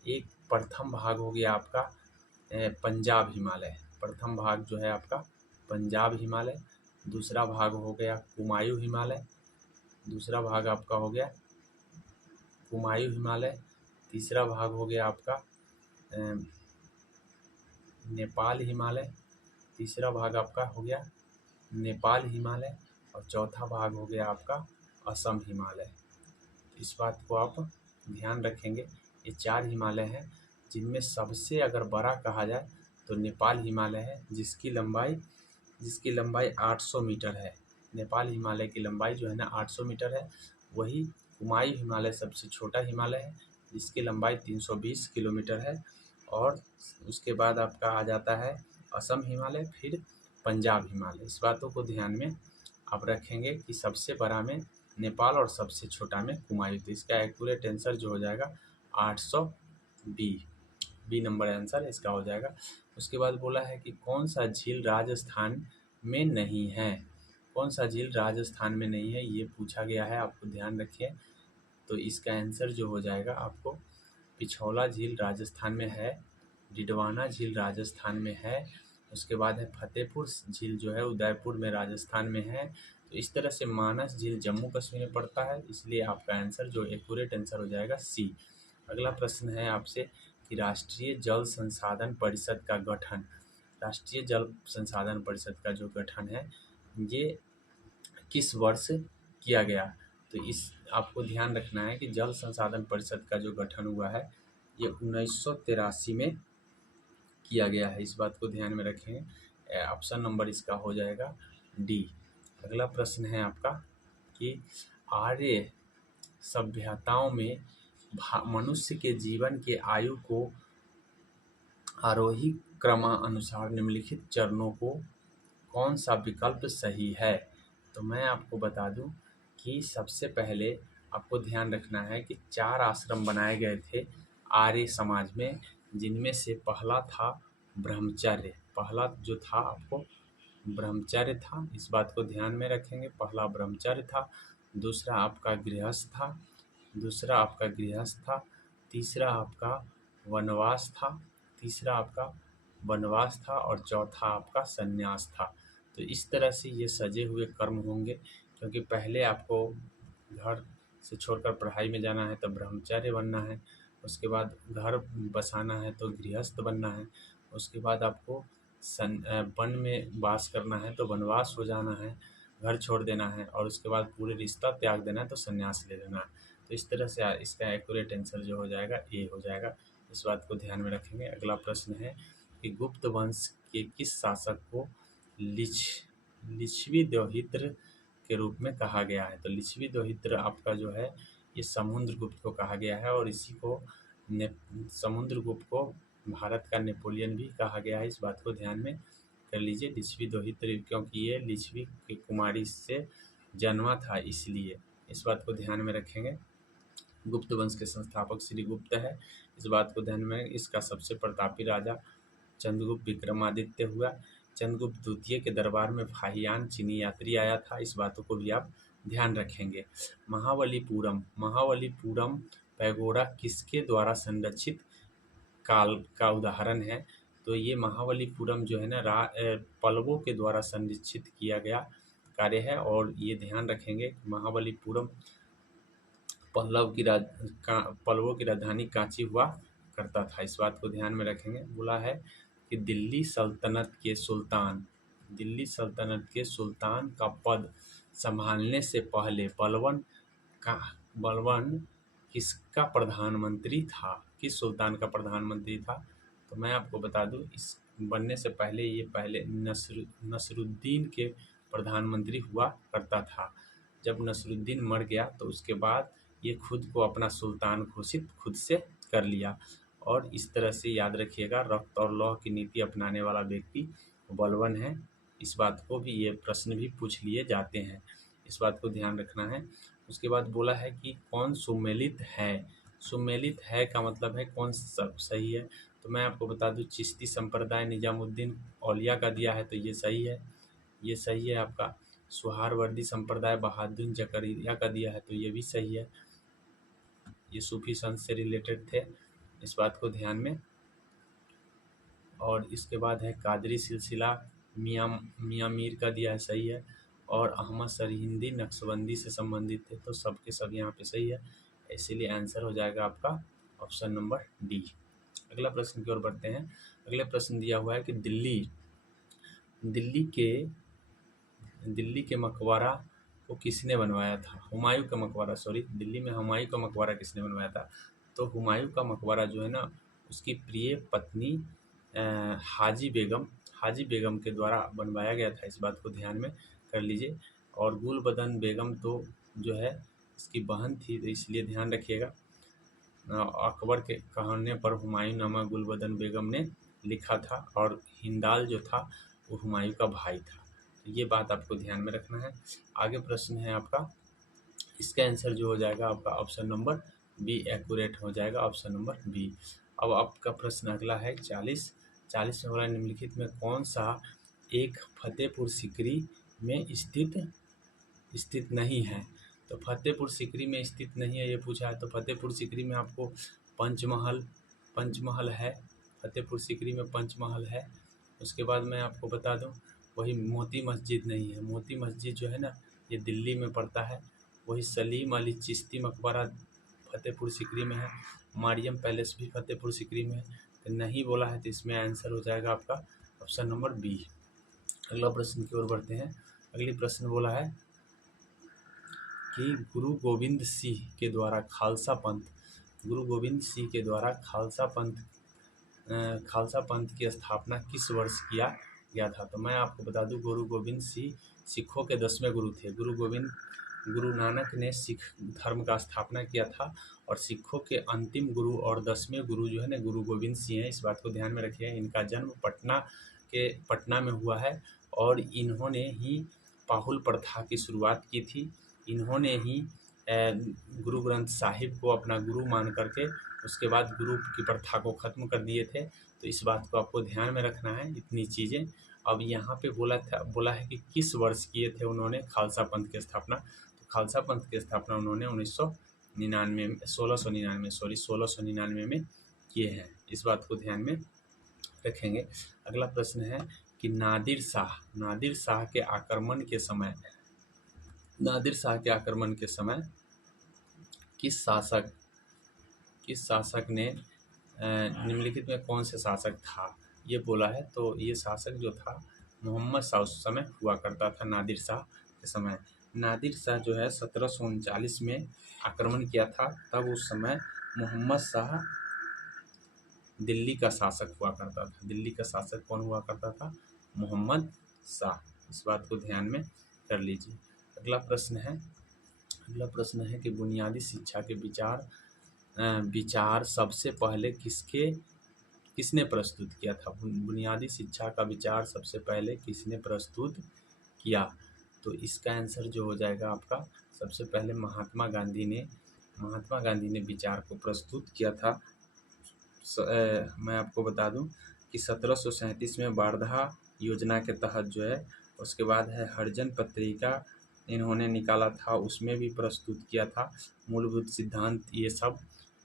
एक प्रथम भाग हो गया आपका पंजाब हिमालय। प्रथम भाग जो है आपका पंजाब हिमालय। दूसरा भाग हो गया कुमायूं हिमालय। दूसरा भाग आपका हो गया कुमायूं हिमालय। तीसरा भाग हो गया आपका नेपाल हिमालय। तीसरा भाग आपका हो गया नेपाल हिमालय और चौथा भाग हो गया आपका असम हिमालय। इस बात को आप ध्यान रखेंगे। ये 4 हिमालय हैं जिनमें सबसे अगर बड़ा कहा जाए तो नेपाल हिमालय है, जिसकी लंबाई 800 मीटर है। नेपाल हिमालय की लंबाई जो है ना 800 मीटर है। वही कुमायूं हिमालय सबसे छोटा हिमालय है, जिसकी लंबाई 320 किलोमीटर है। और उसके बाद आपका आ जाता है असम हिमालय, फिर पंजाब हिमालय। इस बातों को ध्यान में आप रखेंगे कि सबसे बड़ा में नेपाल और सबसे छोटा में कुमायूं। तो इसका एक्यूरेट आंसर जो हो जाएगा 800 बी नंबर आंसर इसका हो जाएगा। उसके बाद बोला है कि कौन सा झील राजस्थान में नहीं है? कौन सा झील राजस्थान में नहीं है ये पूछा गया है, आपको ध्यान रखिए। तो इसका आंसर जो हो जाएगा आपको पिछौला झील राजस्थान में है, डिडवाना झील राजस्थान में है, उसके बाद है फतेहपुर झील जो है उदयपुर में राजस्थान में है। तो इस तरह से मानस झील जम्मू कश्मीर में पड़ता है, इसलिए आपका आंसर जो एक्यूरेट आंसर हो जाएगा सी। अगला प्रश्न है आपसे कि राष्ट्रीय जल संसाधन परिषद का जो गठन है ये किस वर्ष किया गया? तो इस आपको ध्यान रखना है कि जल संसाधन परिषद का जो गठन हुआ है ये 1983 में किया गया है। इस बात को ध्यान में रखें। ऑप्शन नंबर इसका हो जाएगा डी। अगला प्रश्न है आपका कि आर्य सभ्यताओं में मनुष्य के जीवन के आयु को आरोही क्रमानुसार निम्नलिखित चरणों को कौन सा विकल्प सही है? तो मैं आपको बता दूं कि सबसे पहले आपको ध्यान रखना है कि 4 आश्रम बनाए गए थे आर्य समाज में, जिनमें से पहला था ब्रह्मचर्य। पहला जो था आपको ब्रह्मचर्य था, इस बात को ध्यान में रखेंगे। पहला ब्रह्मचर्य था, दूसरा आपका गृहस्थ था, तीसरा आपका वनवास था और चौथा आपका संन्यास था। तो इस तरह से ये सजे हुए कर्म होंगे, क्योंकि पहले आपको घर से छोड़कर पढ़ाई में जाना है तो ब्रह्मचर्य बनना है, उसके बाद घर बसाना है तो गृहस्थ बनना है, उसके बाद आपको वन में वास करना है तो वनवास हो जाना है, घर छोड़ देना है, और उसके बाद पूरे रिश्ता त्याग देना है तो संन्यास ले लेना है। तो इस तरह से इसका एक्यूरेट आंसर जो हो जाएगा ए हो जाएगा। इस बात को ध्यान में रखेंगे। अगला प्रश्न है कि गुप्त वंश के किस शासक को लिच्छवी दोहित्र के रूप में कहा गया है? तो लिच्छवी दोहित्र आपका जो है ये समुद्रगुप्त को कहा गया है, और इसी को समुद्रगुप्त को भारत का नेपोलियन भी कहा गया है। इस बात को ध्यान में कर लीजिए, लिच्छवी दोहित्र, क्योंकि ये लिच्छवी की कुमारी से जन्मा था, इसलिए इस बात को ध्यान में रखेंगे। गुप्त वंश के संस्थापक श्री गुप्त है, इस बात को ध्यान में। इसका सबसे प्रतापी राजा चंद्रगुप्त विक्रमादित्य हुआ। चंद्रगुप्त द्वितीय के दरबार में फाहियान चीनी यात्री आया था, इस बातों को भी आप ध्यान रखेंगे। महाबलीपुरम पैगोडा किसके द्वारा संरक्षित काल का उदाहरण है? तो ये महाबलीपुरम जो है ना पल्लवों के द्वारा संरक्षित किया गया कार्य है, और ये ध्यान रखेंगे महाबलीपुरम पल्लवों की राजधानी कांची हुआ करता था, इस बात को ध्यान में रखेंगे। बोला है कि दिल्ली सल्तनत के सुल्तान का पद संभालने से पहले बलवन किसका प्रधानमंत्री था? किस सुल्तान का प्रधानमंत्री था? तो मैं आपको बता दूं, इस बनने से पहले ये पहले नसरुद्दीन के प्रधानमंत्री हुआ करता था। जब नसरुद्दीन मर गया तो उसके बाद ये खुद को अपना सुल्तान घोषित खुद से कर लिया। और इस तरह से याद रखिएगा, रक्त और लौह की नीति अपनाने वाला व्यक्ति बलवन है। इस बात को भी, ये प्रश्न भी पूछ लिए जाते हैं, इस बात को ध्यान रखना है। उसके बाद बोला है कि कौन सुमेलित है? सुमेलित है का मतलब है कौन सब सही है? तो मैं आपको बता दूं, चिश्ती संप्रदाय निजामुद्दीन औलिया का दिया है, तो ये सही है, ये सही है आपका। सुहारवर्दी संप्रदाय बहादुर जकरिया का दिया है, तो ये भी सही है, ये सूफी संत से रिलेटेड थे, इस बात को ध्यान में। और इसके बाद है कादरी सिलसिला मियाँ मीर का दिया है, सही है। और अहमद सरहिंदी नक्शबंदी से संबंधित थे, तो सबके सब यहाँ पे सही है, इसीलिए आंसर हो जाएगा आपका ऑप्शन नंबर डी। अगला प्रश्न की ओर बढ़ते हैं। अगले प्रश्न दिया हुआ है कि दिल्ली के मकबरा को किसने बनवाया था? हुमायूं का मकबरा, दिल्ली में हुमायूं का मकबरा किसने बनवाया था? तो हुमायूं का मकबरा जो है ना, उसकी प्रिय पत्नी हाजी बेगम के द्वारा बनवाया गया था, इस बात को ध्यान में कर लीजिए। और गुलबदन बेगम तो जो है इसकी बहन थी, तो इसलिए ध्यान रखिएगा। अकबर के कहने पर हुमायूं नामा गुलबदन बेगम ने लिखा था, और हिंदाल जो था वो हुमायूं का भाई था, तो ये बात आपको ध्यान में रखना है। आगे प्रश्न है आपका, इसका आंसर जो हो जाएगा आपका ऑप्शन नंबर बी एक्यूरेट हो जाएगा, ऑप्शन नंबर बी। अब आपका प्रश्न अगला है 40 में बोला निम्नलिखित में कौन सा एक फतेहपुर सीकरी में स्थित नहीं है? तो फतेहपुर सीकरी में स्थित नहीं है, ये पूछा है। तो फतेहपुर सीकरी में आपको पंचमहल है, फतेहपुर सीकरी में पंचमहल है। उसके बाद मैं आपको बता दूं, वही मोती मस्जिद नहीं है, मोती मस्जिद जो है ना ये दिल्ली में पड़ता है। वही सलीम अली चिश्ती मकबरा फतेहपुर सीकरी में है। मारियम पैलेस भी फतेहपुर सीकरी में है, तो नहीं बोला है, तो इसमें आंसर हो जाएगा आपका ऑप्शन नंबर बी। अगला प्रश्न की ओर बढ़ते हैं। अगली प्रश्न बोला है कि गुरु गोविंद सिंह के द्वारा खालसा पंथ की स्थापना किस वर्ष किया गया था? तो मैं आपको बता दूं, गुरु गोविंद सिंह सिखों के 10वें गुरु थे। गुरु नानक ने सिख धर्म का स्थापना किया था, और सिखों के अंतिम गुरु और 10वें गुरु जो है ना गुरु गोविंद सिंह है, इस बात को ध्यान में रखिए। इनका जन्म पटना में हुआ है, और इन्होंने ही पाहुल प्रथा की शुरुआत की थी। इन्होंने ही गुरु ग्रंथ साहिब को अपना गुरु मान करके उसके बाद गुरु की प्रथा को ख़त्म कर दिए थे, तो इस बात को आपको ध्यान में रखना है, इतनी चीज़ें। अब यहाँ पे बोला है कि किस वर्ष किए थे उन्होंने खालसा पंथ की स्थापना? तो खालसा पंथ की स्थापना उन्होंने 1699 में किए हैं, इस बात को ध्यान में रखेंगे। अगला प्रश्न है कि नादिर शाह के आक्रमण के समय किस शासक ने निम्नलिखित में कौन से शासक था, ये बोला है। तो ये शासक जो था मोहम्मद शाह उस समय हुआ करता था, नादिर शाह के समय। नादिर शाह जो है 1739 में आक्रमण किया था, तब उस समय मोहम्मद शाह दिल्ली का शासक हुआ करता था। दिल्ली का शासक कौन हुआ करता था? मोहम्मद शाह, इस बात को ध्यान में कर लीजिए। अगला प्रश्न है कि बुनियादी शिक्षा के विचार सबसे पहले किसने प्रस्तुत किया था? बुनियादी शिक्षा का विचार सबसे पहले किसने प्रस्तुत किया? तो इसका आंसर जो हो जाएगा आपका, सबसे पहले महात्मा गांधी ने विचार को प्रस्तुत किया था। मैं आपको बता दूं कि 1737 में वार्धा योजना के तहत जो है, उसके बाद है हरिजन पत्रिका इन्होंने निकाला था, उसमें भी प्रस्तुत किया था मूलभूत सिद्धांत, ये सब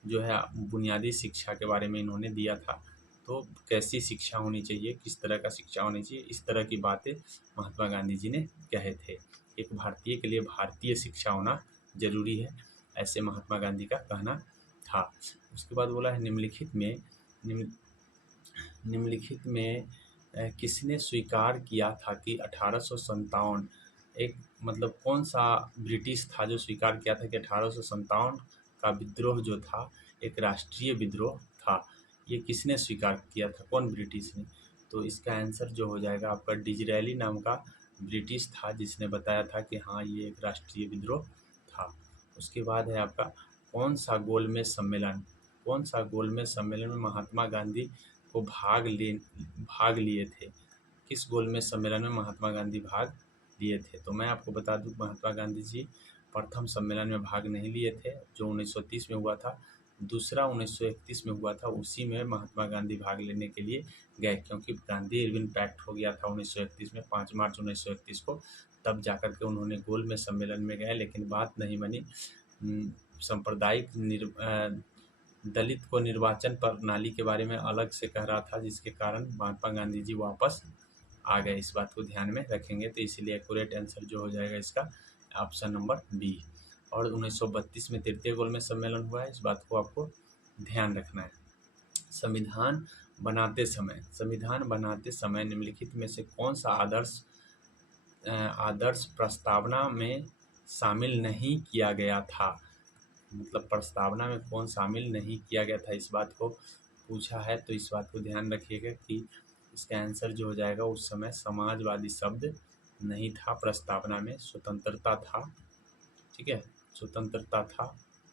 जो है बुनियादी शिक्षा के बारे में इन्होंने दिया था। तो कैसी शिक्षा होनी चाहिए, किस तरह का शिक्षा होनी चाहिए, इस तरह की बातें महात्मा गांधी जी ने कहे थे। एक भारतीय के लिए भारतीय शिक्षा होना जरूरी है, ऐसे महात्मा गांधी का कहना था। उसके बाद बोला है निम्नलिखित में किसने स्वीकार किया था कि 1857 एक मतलब कौन सा ब्रिटिश था जो स्वीकार किया था कि 1857 का विद्रोह जो था एक राष्ट्रीय विद्रोह था। ये किसने स्वीकार किया था, कौन ब्रिटिश ने? तो इसका आंसर जो हो जाएगा आपका डिजरेली नाम का ब्रिटिश था, जिसने बताया था कि हाँ ये एक राष्ट्रीय विद्रोह था। उसके बाद है आपका कौन सा गोलमेज सम्मेलन में महात्मा गांधी को भाग लिए थे? किस गोलमेज सम्मेलन में महात्मा गांधी भाग लिए थे? तो मैं आपको बता दूं महात्मा गांधी जी प्रथम सम्मेलन में भाग नहीं लिए थे, जो 1930 में हुआ था। दूसरा 1931 में हुआ था, उसी में महात्मा गांधी भाग लेने के लिए गए, क्योंकि गांधी इरविन पैक्ट हो गया था 1931 में, 5 मार्च 1931 को। तब जाकर के उन्होंने गोलमेज सम्मेलन में गए, लेकिन बात नहीं बनी। सांप्रदायिक दलित को निर्वाचन प्रणाली के बारे में अलग से कह रहा था, जिसके कारण महात्मा गांधी जी वापस आ गए। इस बात को ध्यान में रखेंगे, तो इसीलिए एक्यूरेट आंसर जो हो जाएगा इसका ऑप्शन नंबर बी। और 1932 में तृतीय गोलमेज सम्मेलन हुआ है, इस बात को आपको ध्यान रखना है। संविधान बनाते समय निम्नलिखित में से कौन सा आदर्श प्रस्तावना में शामिल नहीं किया गया था? मतलब प्रस्तावना में कौन शामिल नहीं किया गया था, इस बात को पूछा है। तो इस बात को ध्यान रखिएगा कि इसका आंसर जो हो जाएगा, उस समय समाजवादी शब्द नहीं था प्रस्तावना में, स्वतंत्रता था। ठीक है, स्वतंत्रता था।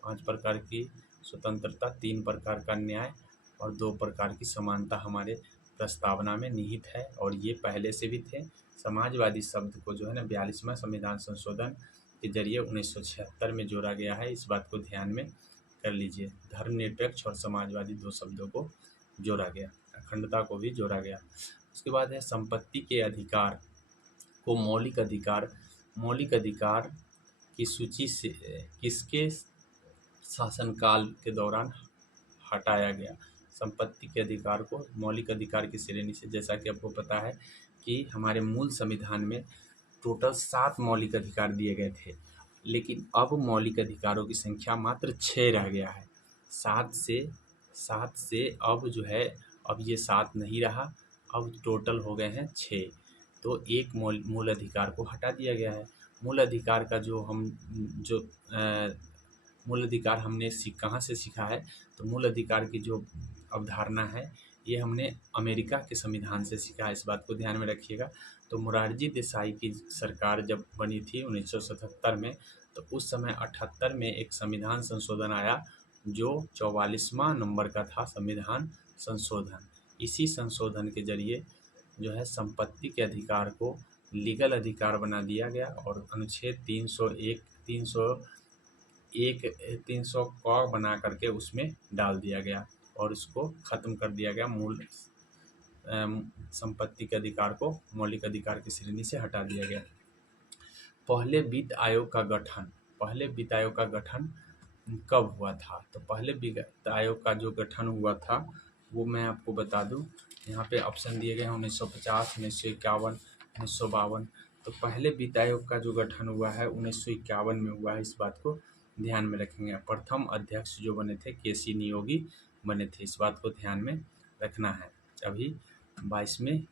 5 प्रकार की स्वतंत्रता, 3 प्रकार का न्याय और 2 प्रकार की समानता हमारे प्रस्तावना में निहित है, और ये पहले से भी थे। समाजवादी शब्द को जो है ना 42वां संविधान संशोधन के जरिए 1976 में जोड़ा गया है, इस बात को ध्यान में कर लीजिए। धर्मनिरपेक्ष और समाजवादी 2 शब्दों को जोड़ा गया, अखंडता को भी जोड़ा गया। उसके बाद है संपत्ति के अधिकार को मौलिक अधिकार की सूची से किसके शासनकाल के दौरान हटाया गया? संपत्ति के अधिकार को मौलिक अधिकार की श्रेणी से, जैसा कि आपको पता है कि हमारे मूल संविधान में टोटल 7 मौलिक अधिकार दिए गए थे, लेकिन अब मौलिक अधिकारों की संख्या मात्र 6 रह गया है। 7 से अब जो है, अब ये 7 नहीं रहा, अब टोटल हो गए हैं 6। तो एक मूल अधिकार को हटा दिया गया है। मूल अधिकार का मूल अधिकार हमने कहाँ से सीखा है? तो मूल अधिकार की जो अवधारणा है, ये हमने अमेरिका के संविधान से सीखा है, इस बात को ध्यान में रखिएगा। तो मोरारजी देसाई की सरकार जब बनी थी 1977 में, तो उस समय 78 में एक संविधान संशोधन आया, जो 44वां नंबर का था संविधान संशोधन। इसी संशोधन के जरिए जो है संपत्ति के अधिकार को लीगल अधिकार बना दिया गया, और अनुच्छेद 300 क बना करके उसमें डाल दिया गया, और उसको ख़त्म कर दिया गया। मूल संपत्ति के अधिकार को मौलिक अधिकार की श्रेणी से हटा दिया गया। पहले वित्त आयोग का गठन कब हुआ था? तो पहले वित्त आयोग का जो गठन हुआ था, वो मैं आपको बता दूं, यहाँ पे ऑप्शन दिए गए हैं 1950, 1951, 1952। तो पहले वित्त आयोग का जो गठन हुआ है 1951 में हुआ है, इस बात को ध्यान में रखेंगे। प्रथम अध्यक्ष जो बने थे केसी नियोगी बने थे, इस बात को ध्यान में रखना है। अभी 22वें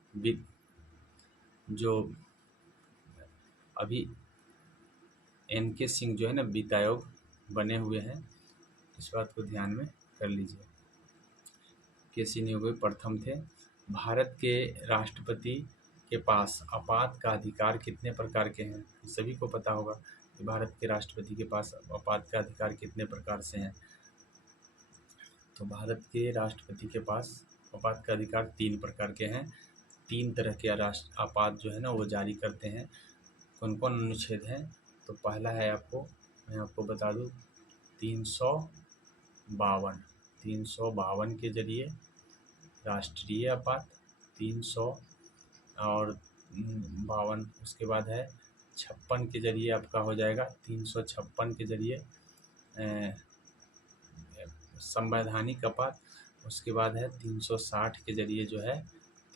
जो अभी NK सिंह जो है ना वित्त आयोग बने हुए हैं, इस बात को ध्यान में कर लीजिए। केसी नियोगी प्रथम थे। भारत के राष्ट्रपति के पास आपात का अधिकार कितने प्रकार के हैं? सभी को पता होगा कि भारत के राष्ट्रपति के पास आपात का अधिकार कितने प्रकार से हैं। तो भारत के राष्ट्रपति के पास आपात का अधिकार 3 प्रकार के हैं। 3 तरह के आपात जो है ना वो जारी करते हैं। कौन कौन अनुच्छेद हैं, तो पहला है मैं आपको बता दूं 352 के जरिए राष्ट्रीय आपात 352, उसके बाद है 56 के जरिए आपका हो जाएगा 356 के जरिए संवैधानिक आपात, उसके बाद है 360 के जरिए जो है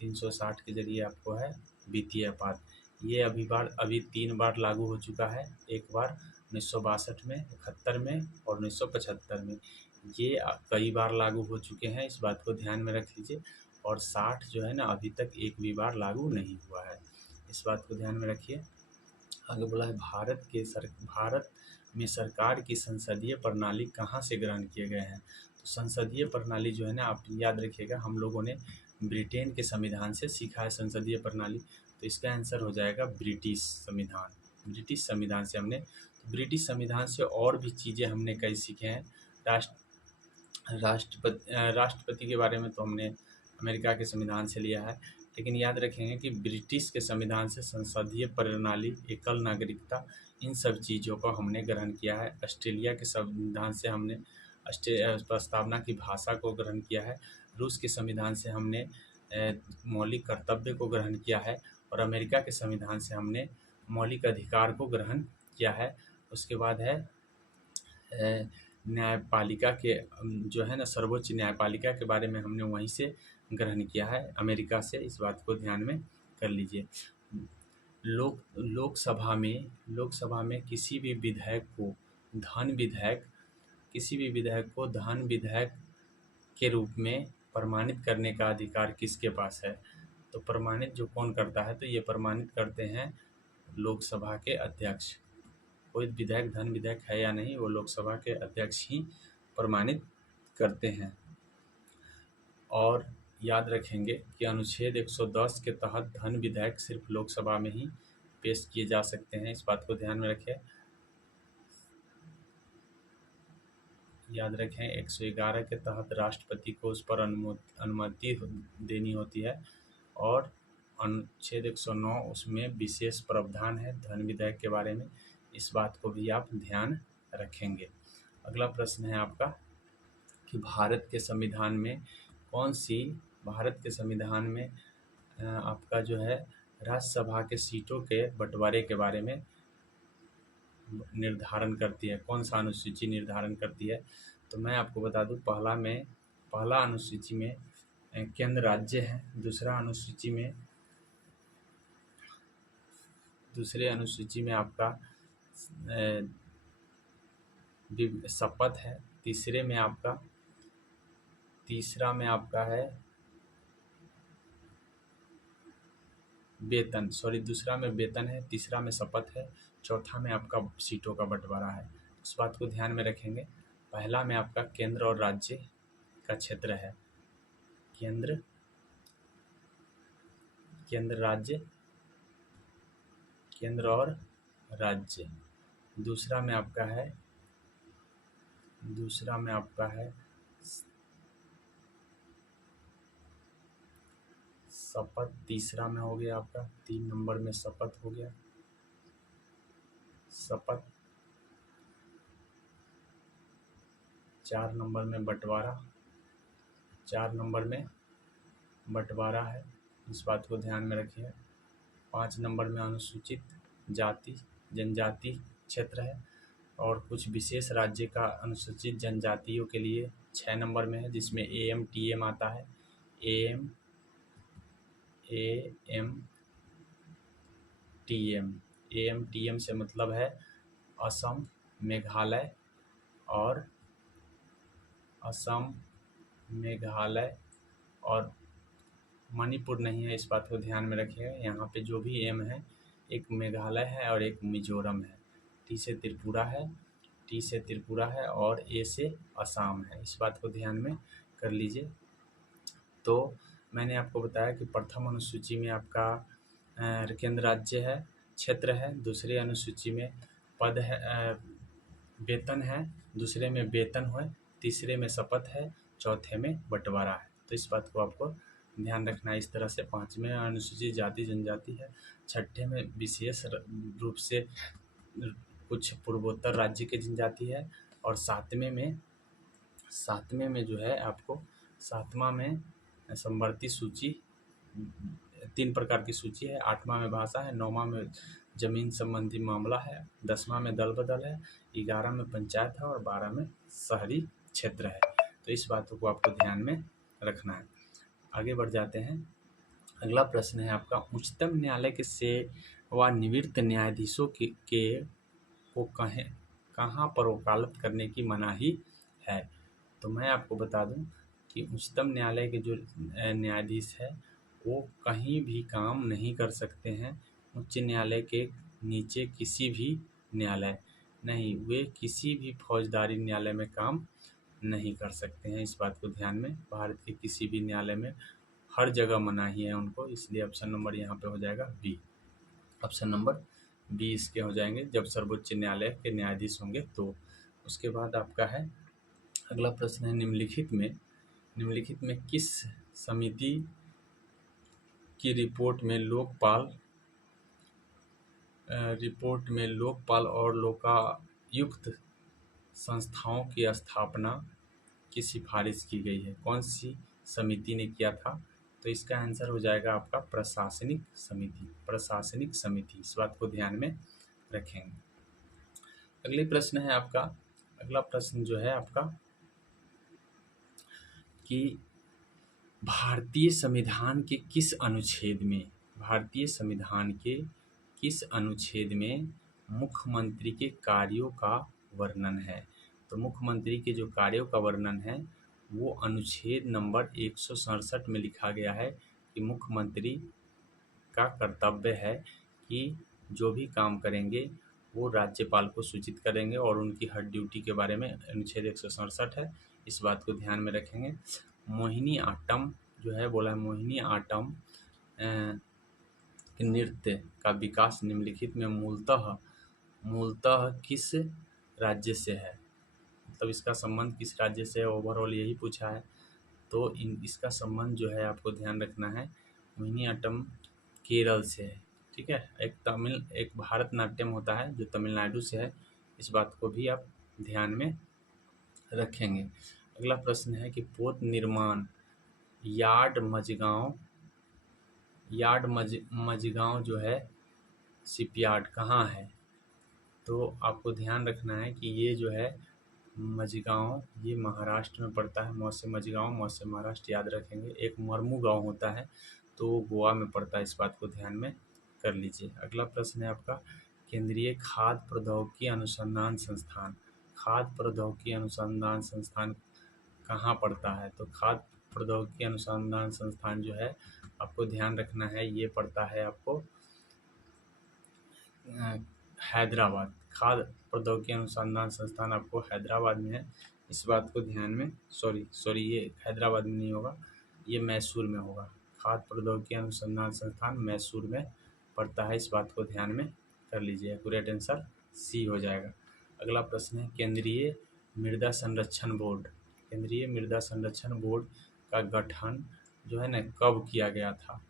360 के जरिए आपको है वित्तीय आपात। ये अभी 3 बार लागू हो चुका है, एक बार 1962 में, 71 में और 1975 में। ये कई बार लागू हो चुके हैं, इस बात को ध्यान में रख लीजिए। और 60 जो है ना अभी तक एक भी बार लागू नहीं हुआ है, इस बात को ध्यान में रखिए। आगे बोला है भारत में सरकार की संसदीय प्रणाली कहाँ से ग्रहण किए गए हैं। तो संसदीय प्रणाली जो है ना, आप याद रखिएगा, हम लोगों ने ब्रिटेन के संविधान से सीखा है संसदीय प्रणाली, तो इसका आंसर हो जाएगा ब्रिटिश संविधान। ब्रिटिश संविधान से हमने, तो ब्रिटिश संविधान से और भी चीज़ें हमने कई सीखे हैं। राष्ट्रपति के बारे में तो हमने अमेरिका के संविधान से लिया है, लेकिन याद रखेंगे कि ब्रिटिश के संविधान से संसदीय प्रणाली, एकल नागरिकता, इन सब चीज़ों को हमने ग्रहण किया है। ऑस्ट्रेलिया के संविधान से हमने प्रस्तावना की भाषा को ग्रहण किया है। रूस के संविधान से हमने मौलिक कर्तव्य को ग्रहण किया है, और अमेरिका के संविधान से हमने मौलिक अधिकार को ग्रहण किया है। उसके बाद है न्यायपालिका के जो है ना, सर्वोच्च न्यायपालिका के बारे में हमने वहीं से ग्रहण किया है, अमेरिका से, इस बात को ध्यान में कर लीजिए। लोकसभा में किसी भी विधेयक को धन विधेयक के रूप में प्रमाणित करने का अधिकार किसके पास है। तो प्रमाणित जो कौन करता है, तो ये प्रमाणित करते हैं लोकसभा के अध्यक्ष। कोई विधेयक धन विधेयक है या नहीं, वो लोकसभा के अध्यक्ष ही प्रमाणित करते हैं। और याद रखेंगे कि अनुच्छेद 110 के तहत धन विधेयक सिर्फ लोकसभा में ही पेश किए जा सकते हैं, इस बात को ध्यान में रखें। याद रखें 111 के तहत राष्ट्रपति को उस पर अनुमति देनी होती है, और अनुच्छेद 109 उसमें विशेष प्रावधान है धन विधेयक के बारे में, इस बात को भी आप ध्यान रखेंगे। अगला प्रश्न है आपका कि भारत के संविधान में आपका जो है राज्यसभा के सीटों के बंटवारे के बारे में निर्धारण करती है, कौन सा अनुसूची निर्धारण करती है। तो मैं आपको बता दूं, पहला अनुसूची में केंद्र राज्य है, दूसरे अनुसूची में आपका शपथ है, तीसरा में आपका है वेतन, दूसरा में वेतन है, तीसरा में शपथ है, चौथा में आपका सीटों का बंटवारा है। इस बात को ध्यान में रखेंगे। पहला में आपका केंद्र और राज्य का क्षेत्र है, केंद्र और राज्य। दूसरा में आपका है शपथ, तीसरा में हो गया आपका, 3 नंबर में शपथ हो गया, शपथ। 4 नंबर में बंटवारा है, इस बात को ध्यान में रखिए। 5 नंबर में अनुसूचित जाति जनजाति क्षेत्र है, और कुछ विशेष राज्य का अनुसूचित जनजातियों के लिए 6 नंबर में है, जिसमें AMTM आता है। AMTM से मतलब है असम, मेघालय और मणिपुर नहीं है, इस बात को ध्यान में रखिएगा। यहाँ पे जो भी एम है, एक मेघालय है और एक मिजोरम है। टी से त्रिपुरा है और ए से असम है, इस बात को ध्यान में कर लीजिए। तो मैंने आपको बताया कि प्रथम अनुसूची में आपका केंद्र राज्य है, क्षेत्र है, दूसरे अनुसूची में पद है, वेतन है, दूसरे में वेतन है, तीसरे में शपथ है, चौथे में बंटवारा है। तो इस बात को आपको ध्यान रखना है। इस तरह से 5वें में अनुसूचित जाति जनजाति है, 6ठे में विशेष रूप से कुछ पूर्वोत्तर राज्य की जनजाति है, और 7वें में जो है आपको 7वां में समवर्ती सूची 3 प्रकार की सूची है। 8वां में भाषा है, 9वां में जमीन संबंधी मामला है, 10वां में दल बदल है, 11 में पंचायत है और 12 में शहरी क्षेत्र है। तो इस बातों को आपको ध्यान में रखना है। आगे बढ़ जाते हैं। अगला प्रश्न है आपका, उच्चतम न्यायालय के सेवानिवृत्त न्यायाधीशों को कहाँ पर वकालत करने की मनाही है। तो मैं आपको बता दूं कि उच्चतम न्यायालय के जो न्यायाधीश है वो कहीं भी काम नहीं कर सकते हैं। उच्च न्यायालय के नीचे किसी भी न्यायालय नहीं, वे किसी भी फौजदारी न्यायालय में काम नहीं कर सकते हैं। इस बात को ध्यान में, भारत के किसी भी न्यायालय में हर जगह मनाही है उनको, इसलिए ऑप्शन नंबर यहाँ पे हो जाएगा बी। ऑप्शन नंबर बी इसके हो जाएंगे जब सर्वोच्च न्यायालय के न्यायाधीश होंगे तो। उसके बाद आपका है अगला प्रश्न है, निम्नलिखित में किस समिति की रिपोर्ट में लोकपाल और लोकायुक्त संस्थाओं की स्थापना की सिफारिश की गई है। कौन सी समिति ने किया था? तो इसका आंसर हो जाएगा आपका प्रशासनिक समिति। इस बात को ध्यान में रखेंगे। अगले प्रश्न है आपका, अगला प्रश्न जो है आपका कि भारतीय संविधान के किस अनुच्छेद में मुख्यमंत्री के कार्यों का वर्णन है। तो मुख्यमंत्री के जो कार्यों का वर्णन है वो अनुच्छेद नंबर 167 में लिखा गया है कि मुख्यमंत्री का कर्तव्य है कि जो भी काम करेंगे वो राज्यपाल को सूचित करेंगे और उनकी हर ड्यूटी के बारे में अनुच्छेद 167 है। इस बात को ध्यान में रखेंगे। मोहिनी आट्टम जो है बोला है, मोहिनी आट्टम नृत्य का विकास निम्नलिखित में मूलतः किस राज्य से है, मतलब इसका संबंध किस राज्य से है, ओवरऑल यही पूछा है। तो इसका संबंध जो है आपको ध्यान रखना है, मोहिनी आट्टम केरल से है। ठीक है, एक भारतनाट्यम होता है जो तमिलनाडु से है। इस बात को भी आप ध्यान में रखेंगे। अगला प्रश्न है कि पोत निर्माण यार्ड मझगांव जो है शिपयार्ड कहाँ है। तो आपको ध्यान रखना है कि ये जो है मझगांव ये महाराष्ट्र में पड़ता है। मौसे मझगांव, मौसे महाराष्ट्र याद रखेंगे। एक मरमू गांव होता है तो वो गोवा में पड़ता है। इस बात को ध्यान में कर लीजिए। अगला प्रश्न है आपका, केंद्रीय खाद्य प्रौद्योगिकी अनुसंधान संस्थान कहाँ पड़ता है। तो खाद्य प्रौद्योगिकी अनुसंधान संस्थान जो है आपको ध्यान रखना है ये पड़ता है आपको हैदराबाद। खाद्य प्रौद्योगिकी अनुसंधान संस्थान आपको हैदराबाद में है। इस बात को ध्यान में, सॉरी ये हैदराबाद में नहीं होगा, ये मैसूर में होगा। खाद्य प्रौद्योगिकी अनुसंधान संस्थान मैसूर में पड़ता है। इस बात को ध्यान में कर लीजिए। एक्यूरेट आंसर सी हो जाएगा। अगला प्रश्न है, केंद्रीय मृदा संरक्षण बोर्ड का गठन जो है ना कब किया गया था।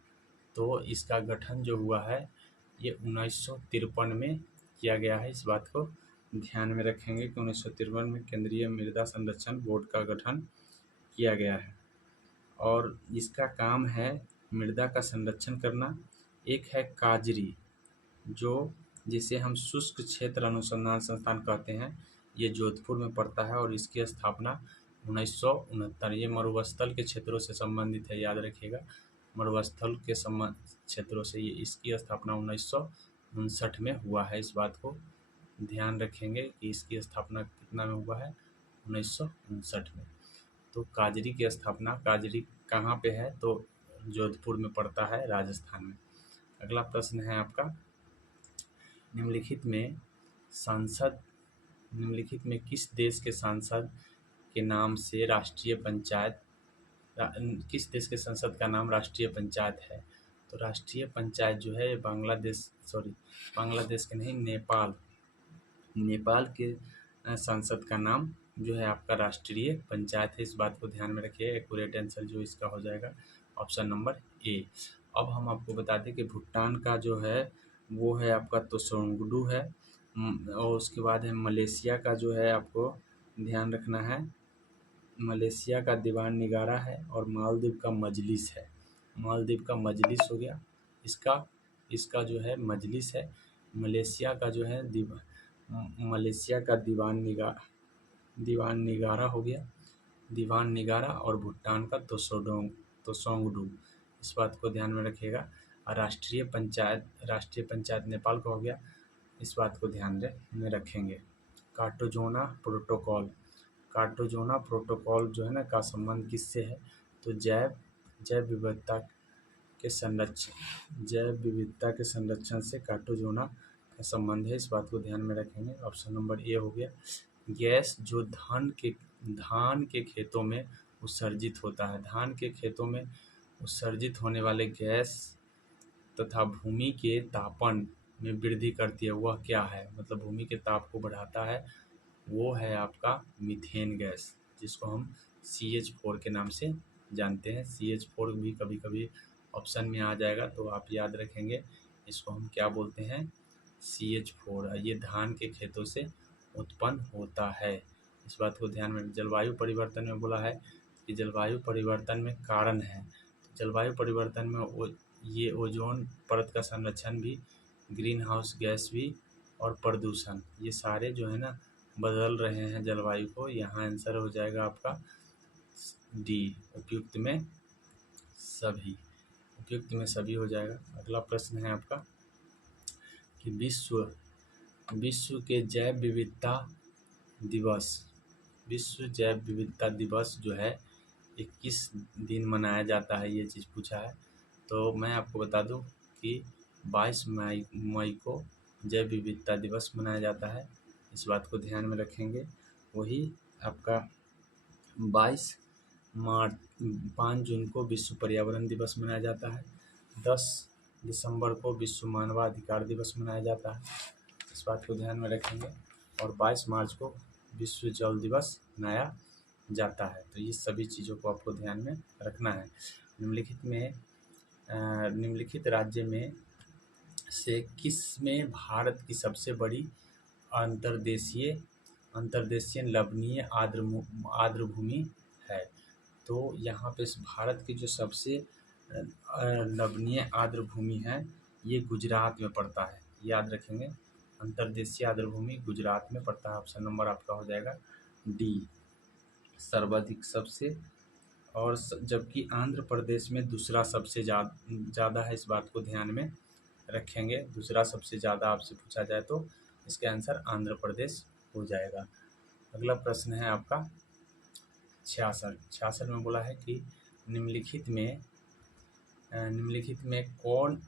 तो इसका गठन जो हुआ है ये 1953 में किया गया है। इस बात को ध्यान में रखेंगे कि 1953 में केंद्रीय मृदा संरक्षण बोर्ड का गठन किया गया है और इसका काम है मृदा का संरक्षण करना। एक है काजरी जिसे हम शुष्क क्षेत्र अनुसंधान संस्थान कहते हैं, ये जोधपुर में पड़ता है और इसकी स्थापना 1969, ये मरुस्थल के क्षेत्रों से संबंधित है, याद रखिएगा। मरुस्थल के क्षेत्रों से ये इसकी स्थापना 1959 में हुआ है। इस बात को ध्यान रखेंगे कि इसकी स्थापना कितना में हुआ है, 1959 में। तो काजरी की स्थापना, काजरी कहाँ पे है, तो जोधपुर में पड़ता है, राजस्थान में। अगला प्रश्न है आपका, निम्नलिखित में किस देश के संसद के नाम से किस देश के संसद का नाम राष्ट्रीय पंचायत है। तो राष्ट्रीय पंचायत जो है बांग्लादेश के नहीं, नेपाल के संसद का नाम जो है आपका राष्ट्रीय पंचायत है। इस बात को ध्यान में रखिए। एक्यूरेट आंसर जो इसका हो जाएगा ऑप्शन नंबर ए। अब हम आपको बता दें कि भूटान का जो है वो है आपका त्सोंगडू है, और उसके बाद है मलेशिया का जो है आपको ध्यान रखना है, मलेशिया का दीवान निगारा है, और मालदीव का मजलिस है। मालदीव का मजलिस हो गया, इसका इसका जो है मजलिस है। मलेशिया का जो है मलेशिया का दीवान निगारा हो गया, दीवान निगारा, और भूटान का त्सोंगडू। इस बात को ध्यान में रखिएगा। और राष्ट्रीय पंचायत नेपाल का हो गया, इस बात को ध्यान में रखेंगे। कार्टोजोना प्रोटोकॉल जो है ना का संबंध किससे है? तो जैव विविधता के संरक्षण से कार्टोजोना का संबंध है, इस बात को ध्यान में रखेंगे। ऑप्शन नंबर ए हो गया। गैस जो धान के खेतों में उत्सर्जित होता है, धान के खेतों में उत्सर्जित होने वाले गैस तथा भूमि के तापन में वृद्धि करती है, वह क्या है? मतलब भूमि के ताप को बढ़ाता है, वो है आपका मीथेन गैस, जिसको हम CH4 के नाम से जानते हैं। CH4 भी कभी कभी ऑप्शन में आ जाएगा, तो आप याद रखेंगे इसको हम क्या बोलते हैं, CH4। ये धान के खेतों से उत्पन्न होता है, इस बात को ध्यान में। जलवायु परिवर्तन में बोला है कि जलवायु परिवर्तन में कारण है, जलवायु परिवर्तन में ये ओजोन परत का संरक्षण भी, ग्रीन हाउस गैस भी, और प्रदूषण, ये सारे जो है ना बदल रहे हैं जलवायु को। यहाँ आंसर हो जाएगा आपका डी, उपयुक्त में सभी हो जाएगा। अगला प्रश्न है आपका कि विश्व जैव विविधता दिवस जो है ये किस दिन मनाया जाता है, ये चीज़ पूछा है। तो मैं आपको बता दूं कि 22 मई को जैव विविधता दिवस मनाया जाता है, इस बात को ध्यान में रखेंगे। वही आपका 5 जून को विश्व पर्यावरण दिवस मनाया जाता है, 10 दिसंबर को विश्व मानवाधिकार दिवस मनाया जाता है, इस बात को ध्यान में रखेंगे। और 22 मार्च को विश्व जल दिवस मनाया जाता है। तो ये सभी चीज़ों को आपको ध्यान में रखना है। निम्नलिखित राज्य में से किस में भारत की सबसे बड़ी अंतर्देशीय लवणीय आर्द्रभूमि है? तो यहाँ पे भारत की जो सबसे लवणीय आर्द्रभूमि है ये गुजरात में पड़ता है, याद रखेंगे। अंतर्देशीय आर्द्रभूमि गुजरात में पड़ता है, ऑप्शन नंबर आपका हो जाएगा डी, सर्वाधिक सबसे। और जबकि आंध्र प्रदेश में दूसरा सबसे ज़्यादा है, इस बात को ध्यान में रखेंगे। दूसरा सबसे ज़्यादा आपसे पूछा जाए तो इसका आंसर आंध्र प्रदेश हो जाएगा। अगला प्रश्न है आपका 66 में बोला है कि निम्नलिखित में कौन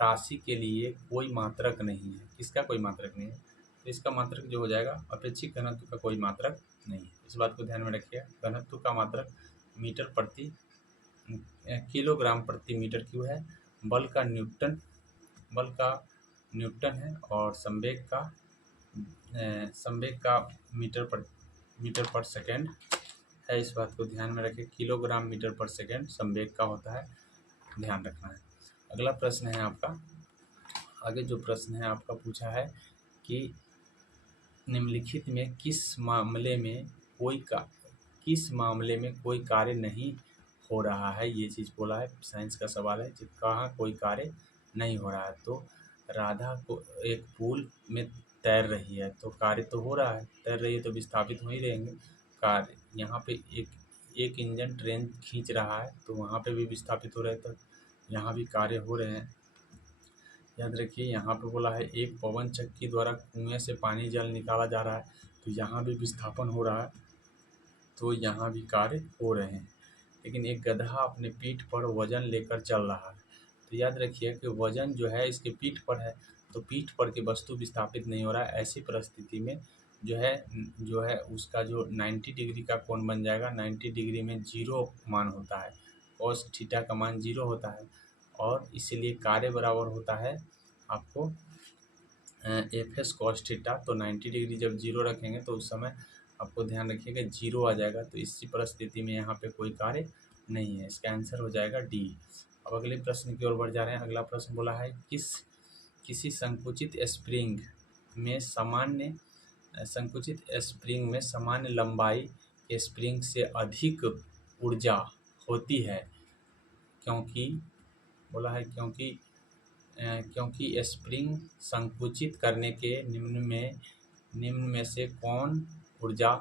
राशि के लिए कोई मात्रक नहीं है? किसका कोई मात्रक नहीं है? तो इसका मात्रक जो हो जाएगा अपेक्षित घनत्व का कोई मात्रक नहीं है, इस बात को ध्यान में रखिएगा। घनत्व का मात्रक किलोग्राम प्रति मीटर क्यूब है, बल का न्यूटन है, और संवेग का मीटर पर सेकेंड है, इस बात को ध्यान में रखें। किलोग्राम मीटर पर सेकेंड संवेग का होता है, ध्यान रखना है। अगला प्रश्न है आपका, आगे जो प्रश्न है आपका पूछा है कि निम्नलिखित में किस मामले में कोई कार्य नहीं हो रहा है, ये चीज़ बोला है। साइंस का सवाल है, कहाँ कोई कार्य नहीं हो रहा है? तो राधा को एक पूल में तैर रही है, तो कार्य तो हो रहा है, तैर रही है तो विस्थापित हो ही रहेंगे कार्य। यहाँ पे एक इंजन ट्रेन खींच रहा है, तो वहाँ पे भी विस्थापित हो रहे, तो यहाँ भी कार्य हो रहे हैं, याद रखिए। यहाँ पे बोला है एक पवन चक्की द्वारा कुएं से पानी जल निकाला जा रहा है, तो यहाँ भी विस्थापन हो रहा है, तो यहाँ भी कार्य हो रहे हैं। लेकिन एक गधा अपने पीठ पर वजन लेकर चल रहा है, तो याद रखिए कि वजन जो है इसके पीठ पर है, तो पीठ पर की वस्तु विस्थापित नहीं हो रहा है। ऐसी परिस्थिति में जो है उसका जो 90 डिग्री का कोण बन जाएगा। 90 डिग्री में 0 मान होता है, cos थीटा का मान 0 होता है, और इसीलिए कार्य बराबर होता है आपको FS cos थीटा। तो 90 डिग्री जब 0 रखेंगे तो उस समय आपको ध्यान रखिएगा 0 आ जाएगा, तो इसी परिस्थिति में यहाँ पे कोई कार्य नहीं है। इसका आंसर हो जाएगा डी। अब अगले प्रश्न की ओर बढ़ जा रहे हैं। अगला प्रश्न बोला है किसी संकुचित स्प्रिंग में सामान्य लंबाई के स्प्रिंग से अधिक ऊर्जा होती है क्योंकि बोला है क्योंकि स्प्रिंग संकुचित करने के निम्न में से कौन ऊर्जा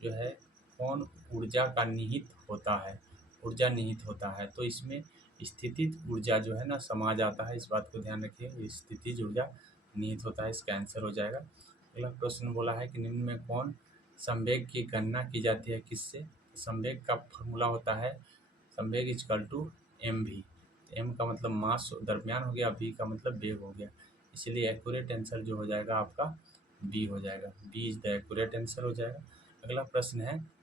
का ऊर्जा निहित होता है। तो इसमें स्थितिज ऊर्जा जो है ना समा जाता है। इस बात को ध्यान रखिए, स्थितिज ऊर्जा निहित होता है। इसका आंसर हो जाएगा। अगला प्रश्न बोला है कि निम्न में कौन संवेग की गणना की जाती है किससे। संवेग का फॉर्मूला होता है संवेग equal to M V. M का मतलब मास दरमियान हो गया, वी का मतलब वेग हो गया। इसलिए एक्यूरेट आंसर जो हो जाएगा आपका बी हो जाएगा। B is the accurate answer हो जाएगा। अगला प्रश्न है,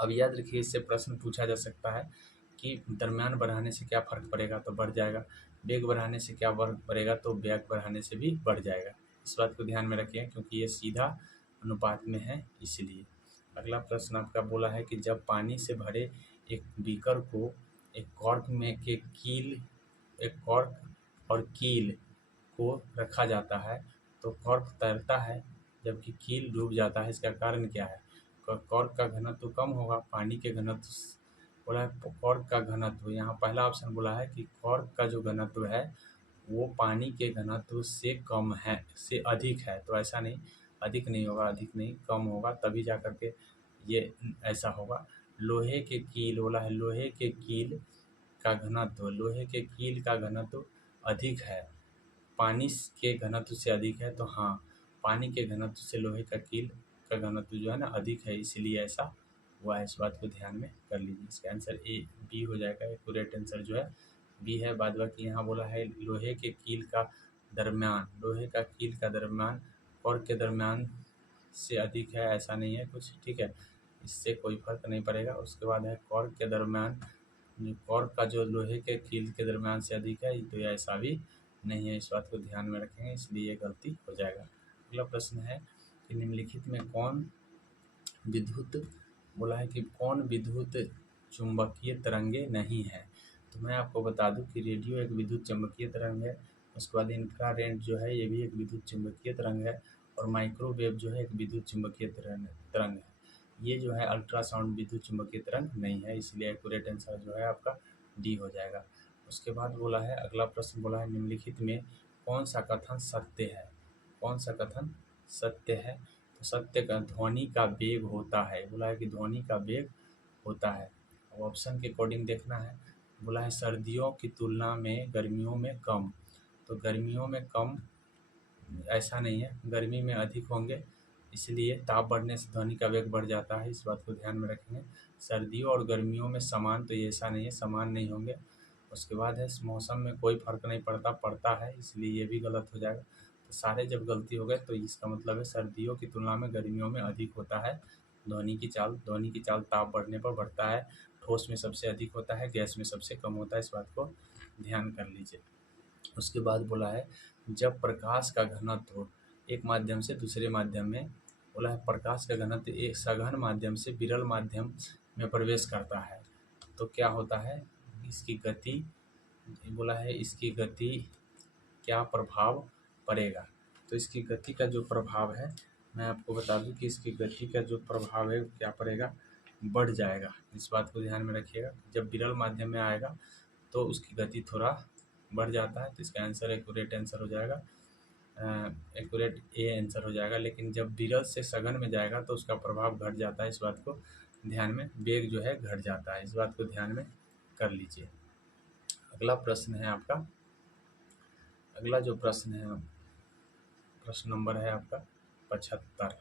अब याद रखिए इससे प्रश्न पूछा जा सकता है कि दरमियान बढ़ाने से क्या फ़र्क पड़ेगा, तो बढ़ जाएगा। वेग बढ़ाने से क्या फ़र्क पड़ेगा, तो वेग बढ़ाने से भी बढ़ जाएगा। इस बात को ध्यान में रखिए क्योंकि ये सीधा अनुपात में है इसलिए। अगला प्रश्न आपका बोला है कि जब पानी से भरे एक बीकर को एक कॉर्क और कील को रखा जाता है तो कॉर्क तैरता है जबकि कील डूब जाता है। इसका कारण क्या है। कॉर्क का घनत्व कम होगा पानी के घनत्व। बोला है कॉर्क का घनत्व, यहाँ पहला ऑप्शन बोला है कि कॉर्क का जो घनत्व है वो पानी के घनत्व से कम है, से अधिक है। तो ऐसा नहीं, अधिक नहीं होगा, अधिक नहीं कम होगा, तभी जा करके ये ऐसा होगा। लोहे के कील बोला है, लोहे के कील का घनत्व अधिक है, पानी के घनत्व से अधिक है। तो हाँ, पानी के घनत्व से लोहे का कील का घनत्व जो है ना अधिक है, इसलिए ऐसा हुआ है। इस बात को ध्यान में कर लीजिए। इसका आंसर ए बी हो जाएगा। एक्यूरेट आंसर जो है बी है। बाद बाकी यहाँ बोला है लोहे के कील का दरम्यान कॉर्क के दरम्यान से अधिक है, ऐसा नहीं है कुछ, ठीक है, इससे कोई फर्क नहीं पड़ेगा। उसके बाद है कॉर्क का जो लोहे के कील के दरम्यान से अधिक है, तो यह ऐसा भी नहीं है। इस बात को ध्यान में रखेंगे, इसलिए ये गलती हो जाएगा। अगला प्रश्न है कि निम्नलिखित में कौन विद्युत चुंबकीय तरंगे नहीं है। तो मैं आपको बता दूं कि रेडियो एक विद्युत चुंबकीय तरंग है। उसके बाद इंफ्रारेड जो है ये भी एक विद्युत चुंबकीय तरंग है और माइक्रोवेव जो है एक विद्युत चुंबकीय तरंग है। ये जो है अल्ट्रासाउंड विद्युत चुंबकीय तरंग नहीं है, इसलिए एक्यूरेट आंसर जो है आपका डी हो जाएगा। उसके बाद बोला है अगला प्रश्न बोला है निम्नलिखित में कौन सा कथन सत्य है। तो सत्य का ध्वनि का वेग होता है। बोला है कि ध्वनि का वेग होता है। अब ऑप्शन के अकॉर्डिंग देखना है। बोला है सर्दियों की तुलना में गर्मियों में कम। तो गर्मियों में कम ऐसा नहीं है, गर्मी में अधिक होंगे, इसलिए ताप बढ़ने से ध्वनि का वेग बढ़ जाता है। इस बात को ध्यान में रखेंगे। सर्दियों और गर्मियों में समान, तो ये ऐसा नहीं है, समान नहीं होंगे। उसके बाद है मौसम में कोई फर्क नहीं पड़ता है, इसलिए ये भी गलत हो जाएगा। तो सारे जब गलती हो गए तो इसका मतलब है सर्दियों की तुलना में गर्मियों में अधिक होता है ध्वनि की चाल ताप बढ़ने पर बढ़ता है। ठोस में सबसे अधिक होता है, गैस में सबसे कम होता है। इस बात को ध्यान कर लीजिए। उसके बाद बोला है जब प्रकाश का घनत्व एक माध्यम से दूसरे माध्यम में, बोला है प्रकाश का घनत्व एक सघन माध्यम से विरल माध्यम में प्रवेश करता है तो क्या होता है, इसकी गति, बोला है इसकी गति क्या प्रभाव पड़ेगा। तो इसकी गति का जो प्रभाव है, मैं आपको बता दूं कि इसकी गति का जो प्रभाव है क्या पड़ेगा, बढ़ जाएगा। इस बात को ध्यान में रखिएगा। जब विरल माध्यम में आएगा तो उसकी गति थोड़ा बढ़ जाता है, तो इसका आंसर एक्यूरेट आंसर हो जाएगा, एक्यूरेट ए आंसर हो जाएगा। लेकिन जब विरल से सघन में जाएगा तो उसका प्रभाव घट जाता है। इस बात को ध्यान में, वेग जो है घट जाता है। इस बात को ध्यान में कर लीजिए। अगला प्रश्न है आपका, अगला जो प्रश्न है, प्रश्न नंबर है आपका 74।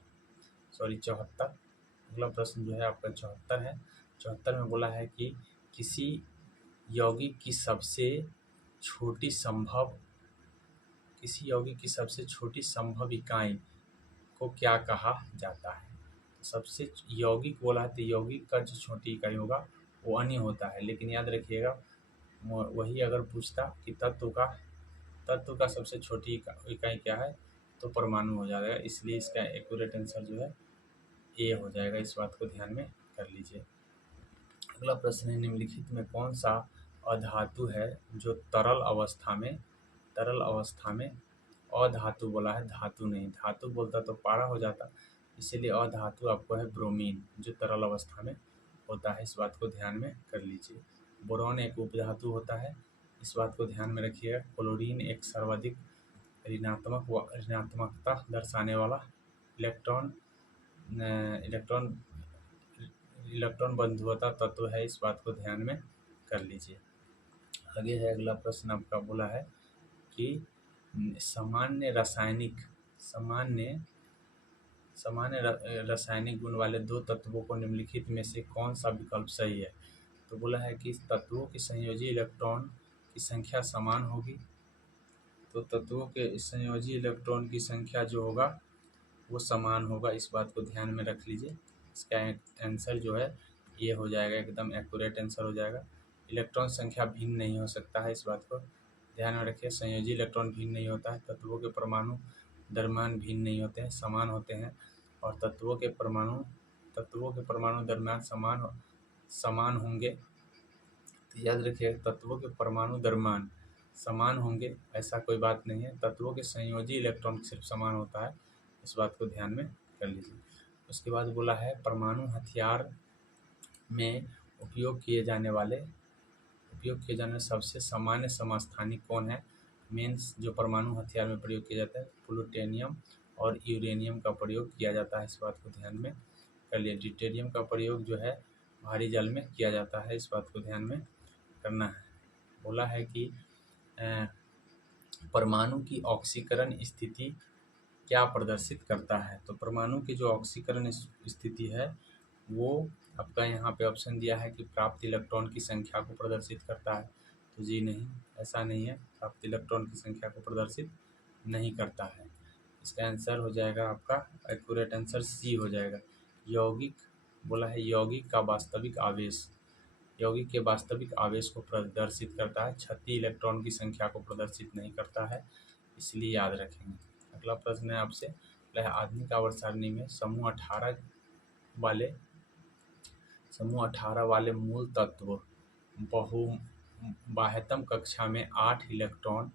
अगला प्रश्न जो है आपका 74 है। 74 में बोला है कि किसी यौगिक की सबसे छोटी संभव इकाई को क्या कहा जाता है। सबसे यौगिक बोला है तो यौगिक का जो छोटी इकाई होगा वो अन्य होता है, लेकिन याद रखिएगा वही अगर पूछता कि तत्व का सबसे छोटी इकाई क्या है तो परमाणु हो जाएगा। इसलिए इसका एक्यूरेट आंसर जो है ए हो जाएगा। इस बात को ध्यान में कर लीजिए। अगला प्रश्न है, निम्नलिखित में कौन सा अधातु है जो तरल अवस्था में अधातु बोला है, धातु नहीं, धातु बोलता तो पारा हो जाता, इसीलिए अधातु आपको है ब्रोमीन, जो तरल अवस्था में होता है। इस बात को ध्यान में कर लीजिए। बोरॉन एक उपधातु होता है, इस बात को ध्यान में रखिएगा। क्लोरीन एक सर्वाधिक ऋणात्मकता दर्शाने वाला इलेक्ट्रॉन बंधुता तत्व है, इस बात को ध्यान में कर लीजिए। आगे है अगला प्रश्न आपका बोला है कि सामान्य रासायनिक गुण वाले दो तत्वों को निम्नलिखित में से कौन सा विकल्प सही है। तो बोला है कि तत्वों की संयोजी इलेक्ट्रॉन की संख्या समान होगी, तो तत्वों के संयोजी इलेक्ट्रॉन की संख्या जो होगा वो समान होगा, इस बात को ध्यान में रख लीजिए। इसका आंसर जो है ये हो जाएगा, एकदम एक्यूरेट आंसर हो जाएगा। इलेक्ट्रॉन संख्या भिन्न नहीं हो सकता है, इस बात को ध्यान में रखिए। संयोजी इलेक्ट्रॉन भिन्न नहीं होता है, तत्वों के परमाणु द्रव्यमान भिन्न नहीं होते हैं, समान होते हैं। और तत्वों के परमाणु द्रव्यमान समान होंगे, तो याद रखिए तत्वों के परमाणु द्रव्यमान समान होंगे ऐसा कोई बात नहीं है, तत्वों के संयोजी इलेक्ट्रॉन सिर्फ समान होता है, इस बात को ध्यान में कर लीजिए। उसके बाद बोला है परमाणु हथियार में उपयोग किए जाने वाले सबसे सामान्य समस्थानिक कौन है। मेंस जो परमाणु हथियार में प्रयोग किया जाता है, प्लूटोनियम और यूरेनियम का प्रयोग किया जाता है, इस बात को ध्यान में कर लिया। ड्यूटेरियम का प्रयोग जो है भारी जल में किया जाता है, इस बात को ध्यान में करना है। बोला है कि परमाणु की ऑक्सीकरण स्थिति क्या प्रदर्शित करता है। तो परमाणु की जो ऑक्सीकरण स्थिति है वो आपका यहाँ पे ऑप्शन दिया है कि प्राप्त इलेक्ट्रॉन की संख्या को प्रदर्शित करता है, तो जी नहीं, ऐसा नहीं है, प्राप्त इलेक्ट्रॉन की संख्या को प्रदर्शित नहीं करता है। इसका आंसर हो जाएगा आपका एक्यूरेट आंसर सी हो जाएगा। यौगिक बोला है यौगिक के वास्तविक आवेश को प्रदर्शित करता है, क्षति इलेक्ट्रॉन की संख्या को प्रदर्शित नहीं करता है, इसलिए याद रखेंगे। अगला प्रश्न है आपसे, आधुनिक आवर्त सारणी में समूह 18 वाले मूल तत्व बाह्यतम कक्षा में 8 इलेक्ट्रॉन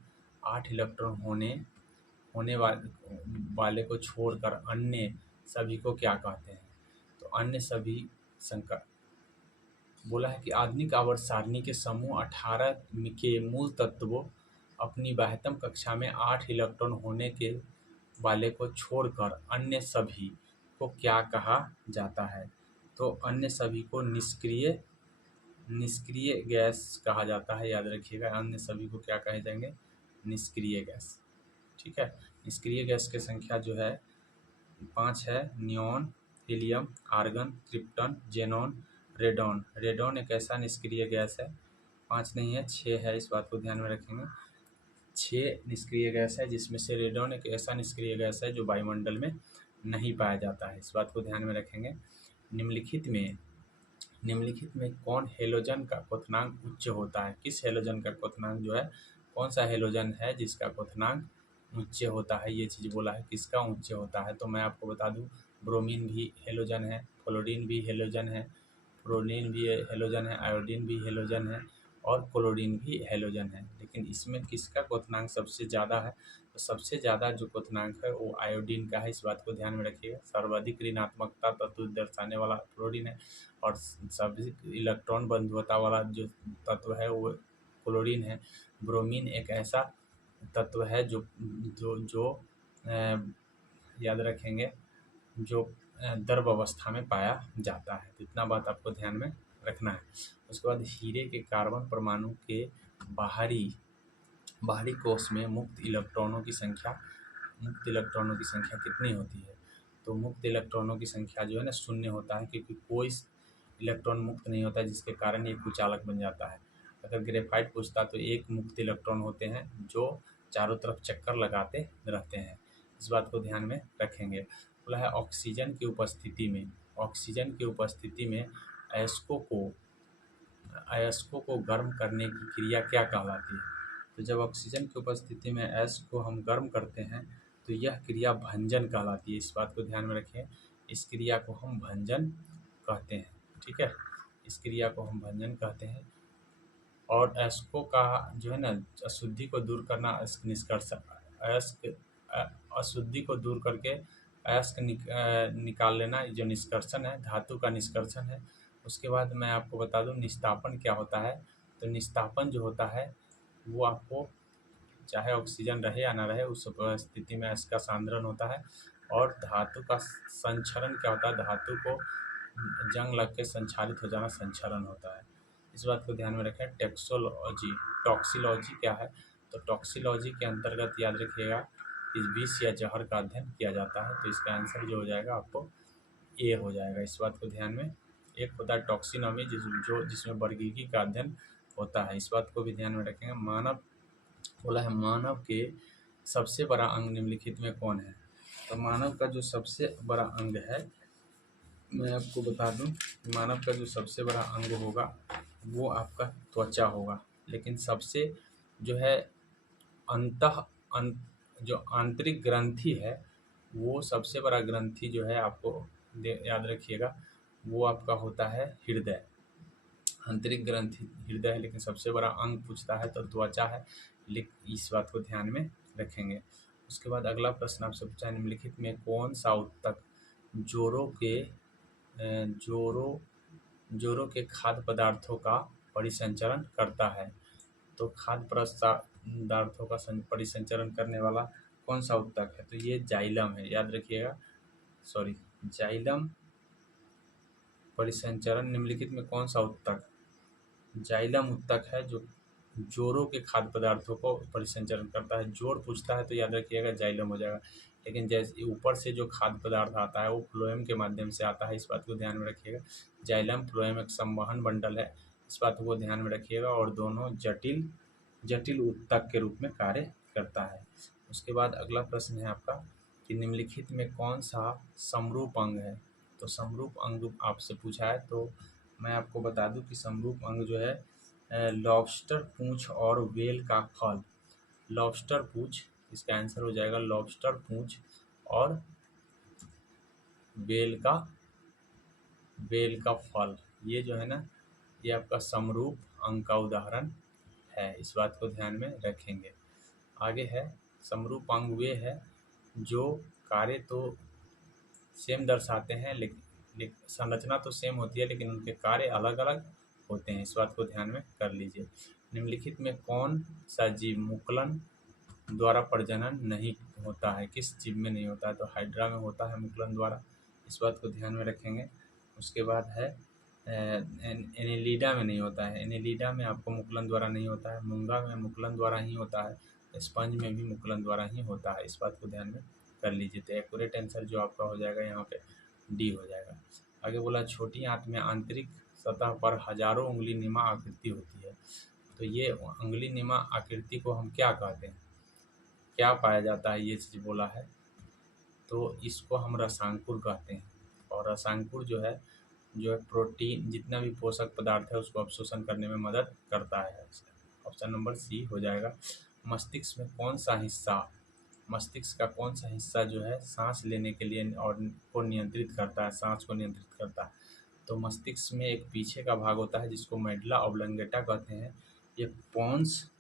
होने वाले को छोड़कर अन्य सभी को क्या कहते हैं। तो अन्य सभी बोला है कि आधुनिक आवर्त सारणी के समूह 18 के मूल तत्वों अपनी बाह्यतम कक्षा में 8 इलेक्ट्रॉन होने के वाले को छोड़कर अन्य सभी को क्या कहा जाता है। तो अन्य सभी को निष्क्रिय गैस कहा जाता है, याद रखिएगा। अन्य सभी को क्या कहे जाएंगे, निष्क्रिय गैस, ठीक है। निष्क्रिय गैस की संख्या जो है 5 है, neon, helium, argon, krypton, xenon, radon. Radon एक ऐसा निष्क्रिय गैस है, 5 नहीं है 6 है, इस बात को ध्यान में रखेंगे। 6 निष्क्रिय गैस है, जिसमें से रेडॉन एक ऐसा निष्क्रिय गैस है जो वायुमंडल में नहीं पाया जाता है, इस बात को ध्यान में रखेंगे। निम्नलिखित में कौन हेलोजन का क्वथनांक उच्च होता है। किस हेलोजन का क्वथनांक जो है, कौन सा हेलोजन है जिसका क्वथनांक उच्च होता है, ये चीज़ बोला है किसका उच्च होता है। तो मैं आपको बता दूं, ब्रोमीन भी हेलोजन है, फ्लोरीन भी हेलोजन है, फ्लोरीन भी हेलोजन है, आयोडीन भी हेलोजन है और क्लोरीन भी हेलोजन है। लेकिन इसमें किसका क्वथनांक सबसे ज़्यादा है। तो सबसे ज़्यादा जो क्वथनांक है वो आयोडीन का है, इस बात को ध्यान में रखिएगा। सर्वाधिक ऋणात्मकता तत्व दर्शाने वाला फ्लोरीन है और सभी इलेक्ट्रॉन बंधुता वाला जो तत्व है वो क्लोरीन है। ब्रोमीन एक ऐसा तत्व है जो याद रखेंगे जो द्रव अवस्था में पाया जाता है। तो इतना बात आपको ध्यान में रखना है। उसके बाद हीरे के कार्बन परमाणु के बाहरी कोश में मुक्त इलेक्ट्रॉनों की संख्या कितनी होती है। तो मुक्त इलेक्ट्रॉनों की संख्या जो है ना 0 होता है, क्योंकि कोई इलेक्ट्रॉन मुक्त नहीं होता जिसके कारण ये कुचालक बन जाता है। अगर ग्रेफाइट पूछता तो 1 मुक्त इलेक्ट्रॉन होते हैं जो चारों तरफ चक्कर लगाते रहते हैं, इस बात को ध्यान में रखेंगे। बोला है ऑक्सीजन की उपस्थिति में अयस्कों को गर्म करने की क्रिया क्या कहलाती है। तो जब ऑक्सीजन की उपस्थिति में अयस्क को हम गर्म करते हैं तो यह क्रिया भंजन कहलाती है, इस बात को ध्यान में रखें। इस क्रिया को हम भंजन कहते हैं, ठीक है। इस क्रिया को हम भंजन कहते हैं। और अयस्कों का जो है ना, अशुद्धि को दूर करना अयस्क निष्कर्ष, अयस्क अशुद्धि को दूर करके अयस्क निकाल लेना, जो निष्कर्षण है, धातु का निष्कर्षण है। उसके बाद मैं आपको बता दूं निस्तापन क्या होता है। तो निस्तापन जो होता है वो आपको चाहे ऑक्सीजन रहे या ना रहे उस स्थिति में इसका सांद्रण होता है। और धातु का संक्षरण क्या होता है, धातु को जंग लग के संक्षारित हो जाना संक्षरण होता है। इस बात को ध्यान में रखें। टॉक्सिलॉजी क्या है, तो टॉक्सिलॉजी के अंतर्गत याद रखिएगा कि विष या जहर का अध्ययन किया जाता है। तो इसका आंसर जो हो जाएगा आपको ए हो जाएगा। इस बात को ध्यान में, एक होता है टॉक्सिनॉमी जिसमें वर्गीकी का अध्ययन होता है। इस बात को भी ध्यान में रखेंगे। मानव बोला है, मानव के सबसे बड़ा अंग निम्नलिखित में कौन है। तो मानव का जो सबसे बड़ा अंग है, मैं आपको बता दूं, मानव का जो सबसे बड़ा अंग होगा वो आपका त्वचा होगा। लेकिन सबसे जो है जो आंतरिक ग्रंथि है, वो सबसे बड़ा ग्रंथि जो है आपको याद रखिएगा वो आपका होता है हृदय। आंतरिक ग्रंथि हृदय है, लेकिन सबसे बड़ा अंग पूछता है तो त्वचा है। इस बात को ध्यान में रखेंगे। उसके बाद अगला प्रश्न आपसे पूछा है, निम्नलिखित में कौन सा उत्तक जोड़ों के खाद्य पदार्थों का परिसंचरण करता है। तो खाद्य पदार्थों का परिसंचरण करने वाला कौन सा उत्तक है, तो ये जाइलम है, याद रखिएगा। जाइलम परिसंचरण निम्नलिखित में कौन सा उत्तक, जाइलम उत्तक है जो जोड़ों के खाद्य पदार्थों को परिसंचरण करता है। जोड़ पूछता है तो याद रखिएगा जाइलम हो जाएगा। लेकिन जैसे ऊपर से जो खाद्य पदार्थ आता है वो फ्लोएम के माध्यम से आता है। इस बात को ध्यान में रखिएगा। जाइलम फ्लोएम एक संवहन बंडल है, इस बात को ध्यान में रखिएगा। और दोनों जटिल उत्तक के रूप में कार्य करता है। उसके बाद अगला प्रश्न है आपका कि निम्नलिखित में कौन सा समरूप अंग है। तो समरूप अंग आपसे पूछा है, तो मैं आपको बता दूं कि समरूप अंग जो है लॉबस्टर पूंछ और व्हेल का फल। लॉबस्टर पूंछ, इसका आंसर हो जाएगा लॉबस्टर पूंछ और व्हेल का फल। ये जो है ना, ये आपका समरूप अंग का उदाहरण है। इस बात को ध्यान में रखेंगे। आगे है, समरूप अंग वे है जो कार्य तो सेम दर्शाते हैं, लेकिन संरचना तो सेम होती है लेकिन उनके कार्य अलग अलग होते हैं। इस बात को ध्यान में कर लीजिए। निम्नलिखित में कौन सा जीव मुकुलन द्वारा प्रजनन नहीं होता है, किस जीव में नहीं होता है, तो हाइड्रा में होता है मुकुलन द्वारा। इस बात को ध्यान में रखेंगे। उसके बाद है एनेलिडा में नहीं होता है, एनेलिडा में आपको मुकुलन द्वारा नहीं होता है। मूंगा में मुकुलन द्वारा ही होता है, स्पंज में भी मुकुलन द्वारा ही होता है। इस बात को ध्यान में कर लीजिए। तो एक्यूरेट आंसर जो आपका हो जाएगा यहाँ पे डी हो जाएगा। आगे बोला छोटी आंत में आंतरिक सतह पर हजारों उंगली नीमा आकृति होती है। तो ये उंगली नीमा आकृति को हम क्या कहते हैं, क्या पाया जाता है, ये चीज़ बोला है। तो इसको हम रसांकुर कहते हैं। और रसांकुर जो है प्रोटीन जितना भी पोषक पदार्थ है उसको अवशोषण करने में मदद करता है। ऑप्शन नंबर सी हो जाएगा। मस्तिष्क में कौन सा हिस्सा, मस्तिष्क का कौन सा हिस्सा जो है सांस लेने के लिए और को नियंत्रित करता है, सांस को नियंत्रित करता है। तो मस्तिष्क में एक पीछे का भाग होता है जिसको मेडुला ऑब्लंगेटा कहते हैं। ये पोन्स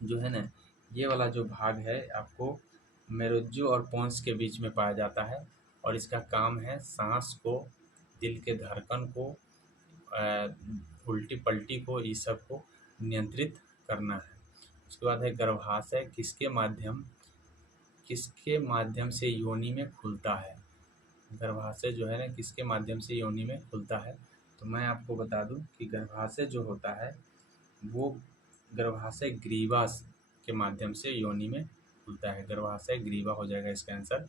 जो है ना, ये वाला जो भाग है आपको मेरुज्जु और पोन्स के बीच में पाया जाता है। और इसका काम है सांस को, दिल के धड़कन को, उल्टी पल्टी को, इस सब को नियंत्रित करना है। उसके बाद है गर्भाशय किसके माध्यम से योनि में खुलता है। गर्भाशय जो है ना किसके माध्यम से योनि में खुलता है। तो मैं आपको बता दूं कि गर्भाशय जो होता है वो गर्भाशय ग्रीवा के माध्यम से योनि में खुलता है। गर्भाशय ग्रीवा हो जाएगा इसका आंसर।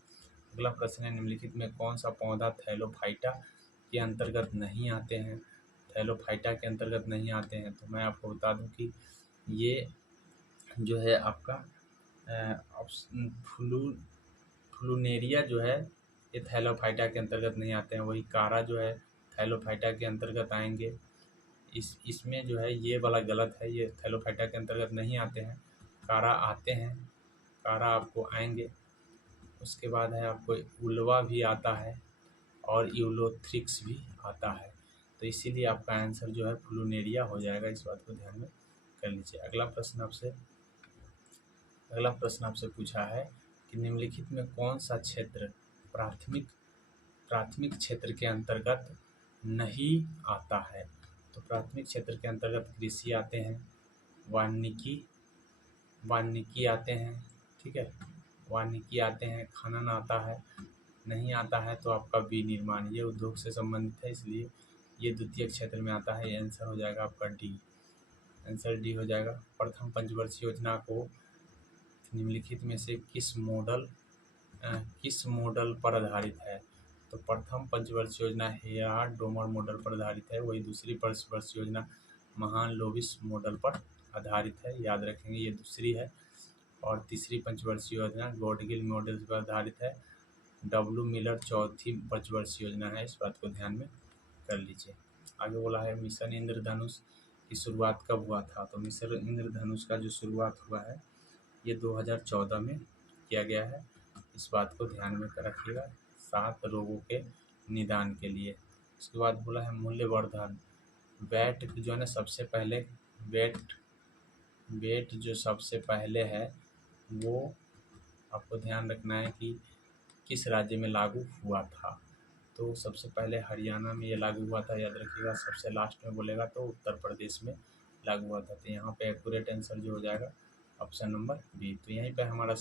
अगला प्रश्न है, निम्नलिखित में कौन सा पौधा थैलोफाइटा के अंतर्गत नहीं आते हैं। थैलोफाइटा के अंतर्गत नहीं आते हैं, तो मैं आपको बता दूं कि ये जो है आपका फ्लूनेरिया जो है ये थैलोफाइटा के अंतर्गत नहीं आते हैं। वही कारा जो है थैलोफाइटा के अंतर्गत आएंगे। इसमें जो है ये वाला गलत है, ये थैलोफाइटा के अंतर्गत नहीं आते हैं, कारा आते हैं, कारा आपको आएंगे। उसके बाद है आपको उल्वा भी आता है और यूलोथ्रिक्स भी आता है। तो इसीलिए आपका आंसर जो है फ्लूनेरिया हो जाएगा। इस बात को ध्यान में कर लीजिए। अगला प्रश्न आपसे पूछा है कि निम्नलिखित में कौन सा क्षेत्र प्राथमिक क्षेत्र के अंतर्गत नहीं आता है। तो प्राथमिक क्षेत्र के अंतर्गत कृषि आते हैं, वानिकी आते हैं, ठीक है, वानिकी आते हैं, खनन आता है, नहीं आता है तो आपका विनिर्माण, ये उद्योग से संबंधित है, इसलिए ये द्वितीय क्षेत्र में आता है। ये आंसर हो जाएगा आपका डी, आंसर डी हो जाएगा। प्रथम पंचवर्षीय योजना को निम्नलिखित में से किस मॉडल पर आधारित है। तो प्रथम पंचवर्षीय योजना हेयरहार्ट डोमर मॉडल पर आधारित है, वही दूसरी पंचवर्षीय योजना महालनोबिस मॉडल पर आधारित है, याद रखेंगे ये दूसरी है। और तीसरी पंचवर्षीय योजना गॉडगिल मॉडल पर आधारित है, डब्ल्यू मिलर चौथी पंचवर्षीय योजना है। इस बात को ध्यान में कर लीजिए। आगे बोला है मिशन इंद्रधनुष की शुरुआत कब हुआ था। तो मिशन इंद्रधनुष का जो शुरुआत हुआ है ये 2014 में किया गया है। इस बात को ध्यान में रखिएगा, 7 रोगों के निदान के लिए। उसके बाद बोला है मूल्यवर्धन, वेट जो है ना सबसे पहले वेट जो सबसे पहले है वो आपको ध्यान रखना है कि किस राज्य में लागू हुआ था। तो सबसे पहले हरियाणा में ये लागू हुआ था, याद रखिएगा। सबसे लास्ट में बोलेगा तो उत्तर प्रदेश में लागू हुआ था। तो यहाँ पे एक्यूरेट आंसर जो हो जाएगा ऑप्शन नंबर बी। तो यहीं पे हमारा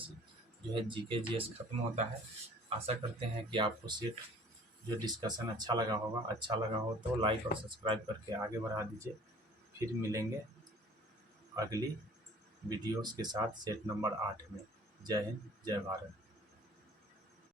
जो है जीके जीएस खत्म होता है। आशा करते हैं कि आपको सेट जो डिस्कशन अच्छा लगा हो तो लाइक और सब्सक्राइब करके आगे बढ़ा दीजिए। फिर मिलेंगे अगली वीडियोस के साथ सेट नंबर 8 में। जय हिंद, जय भारत।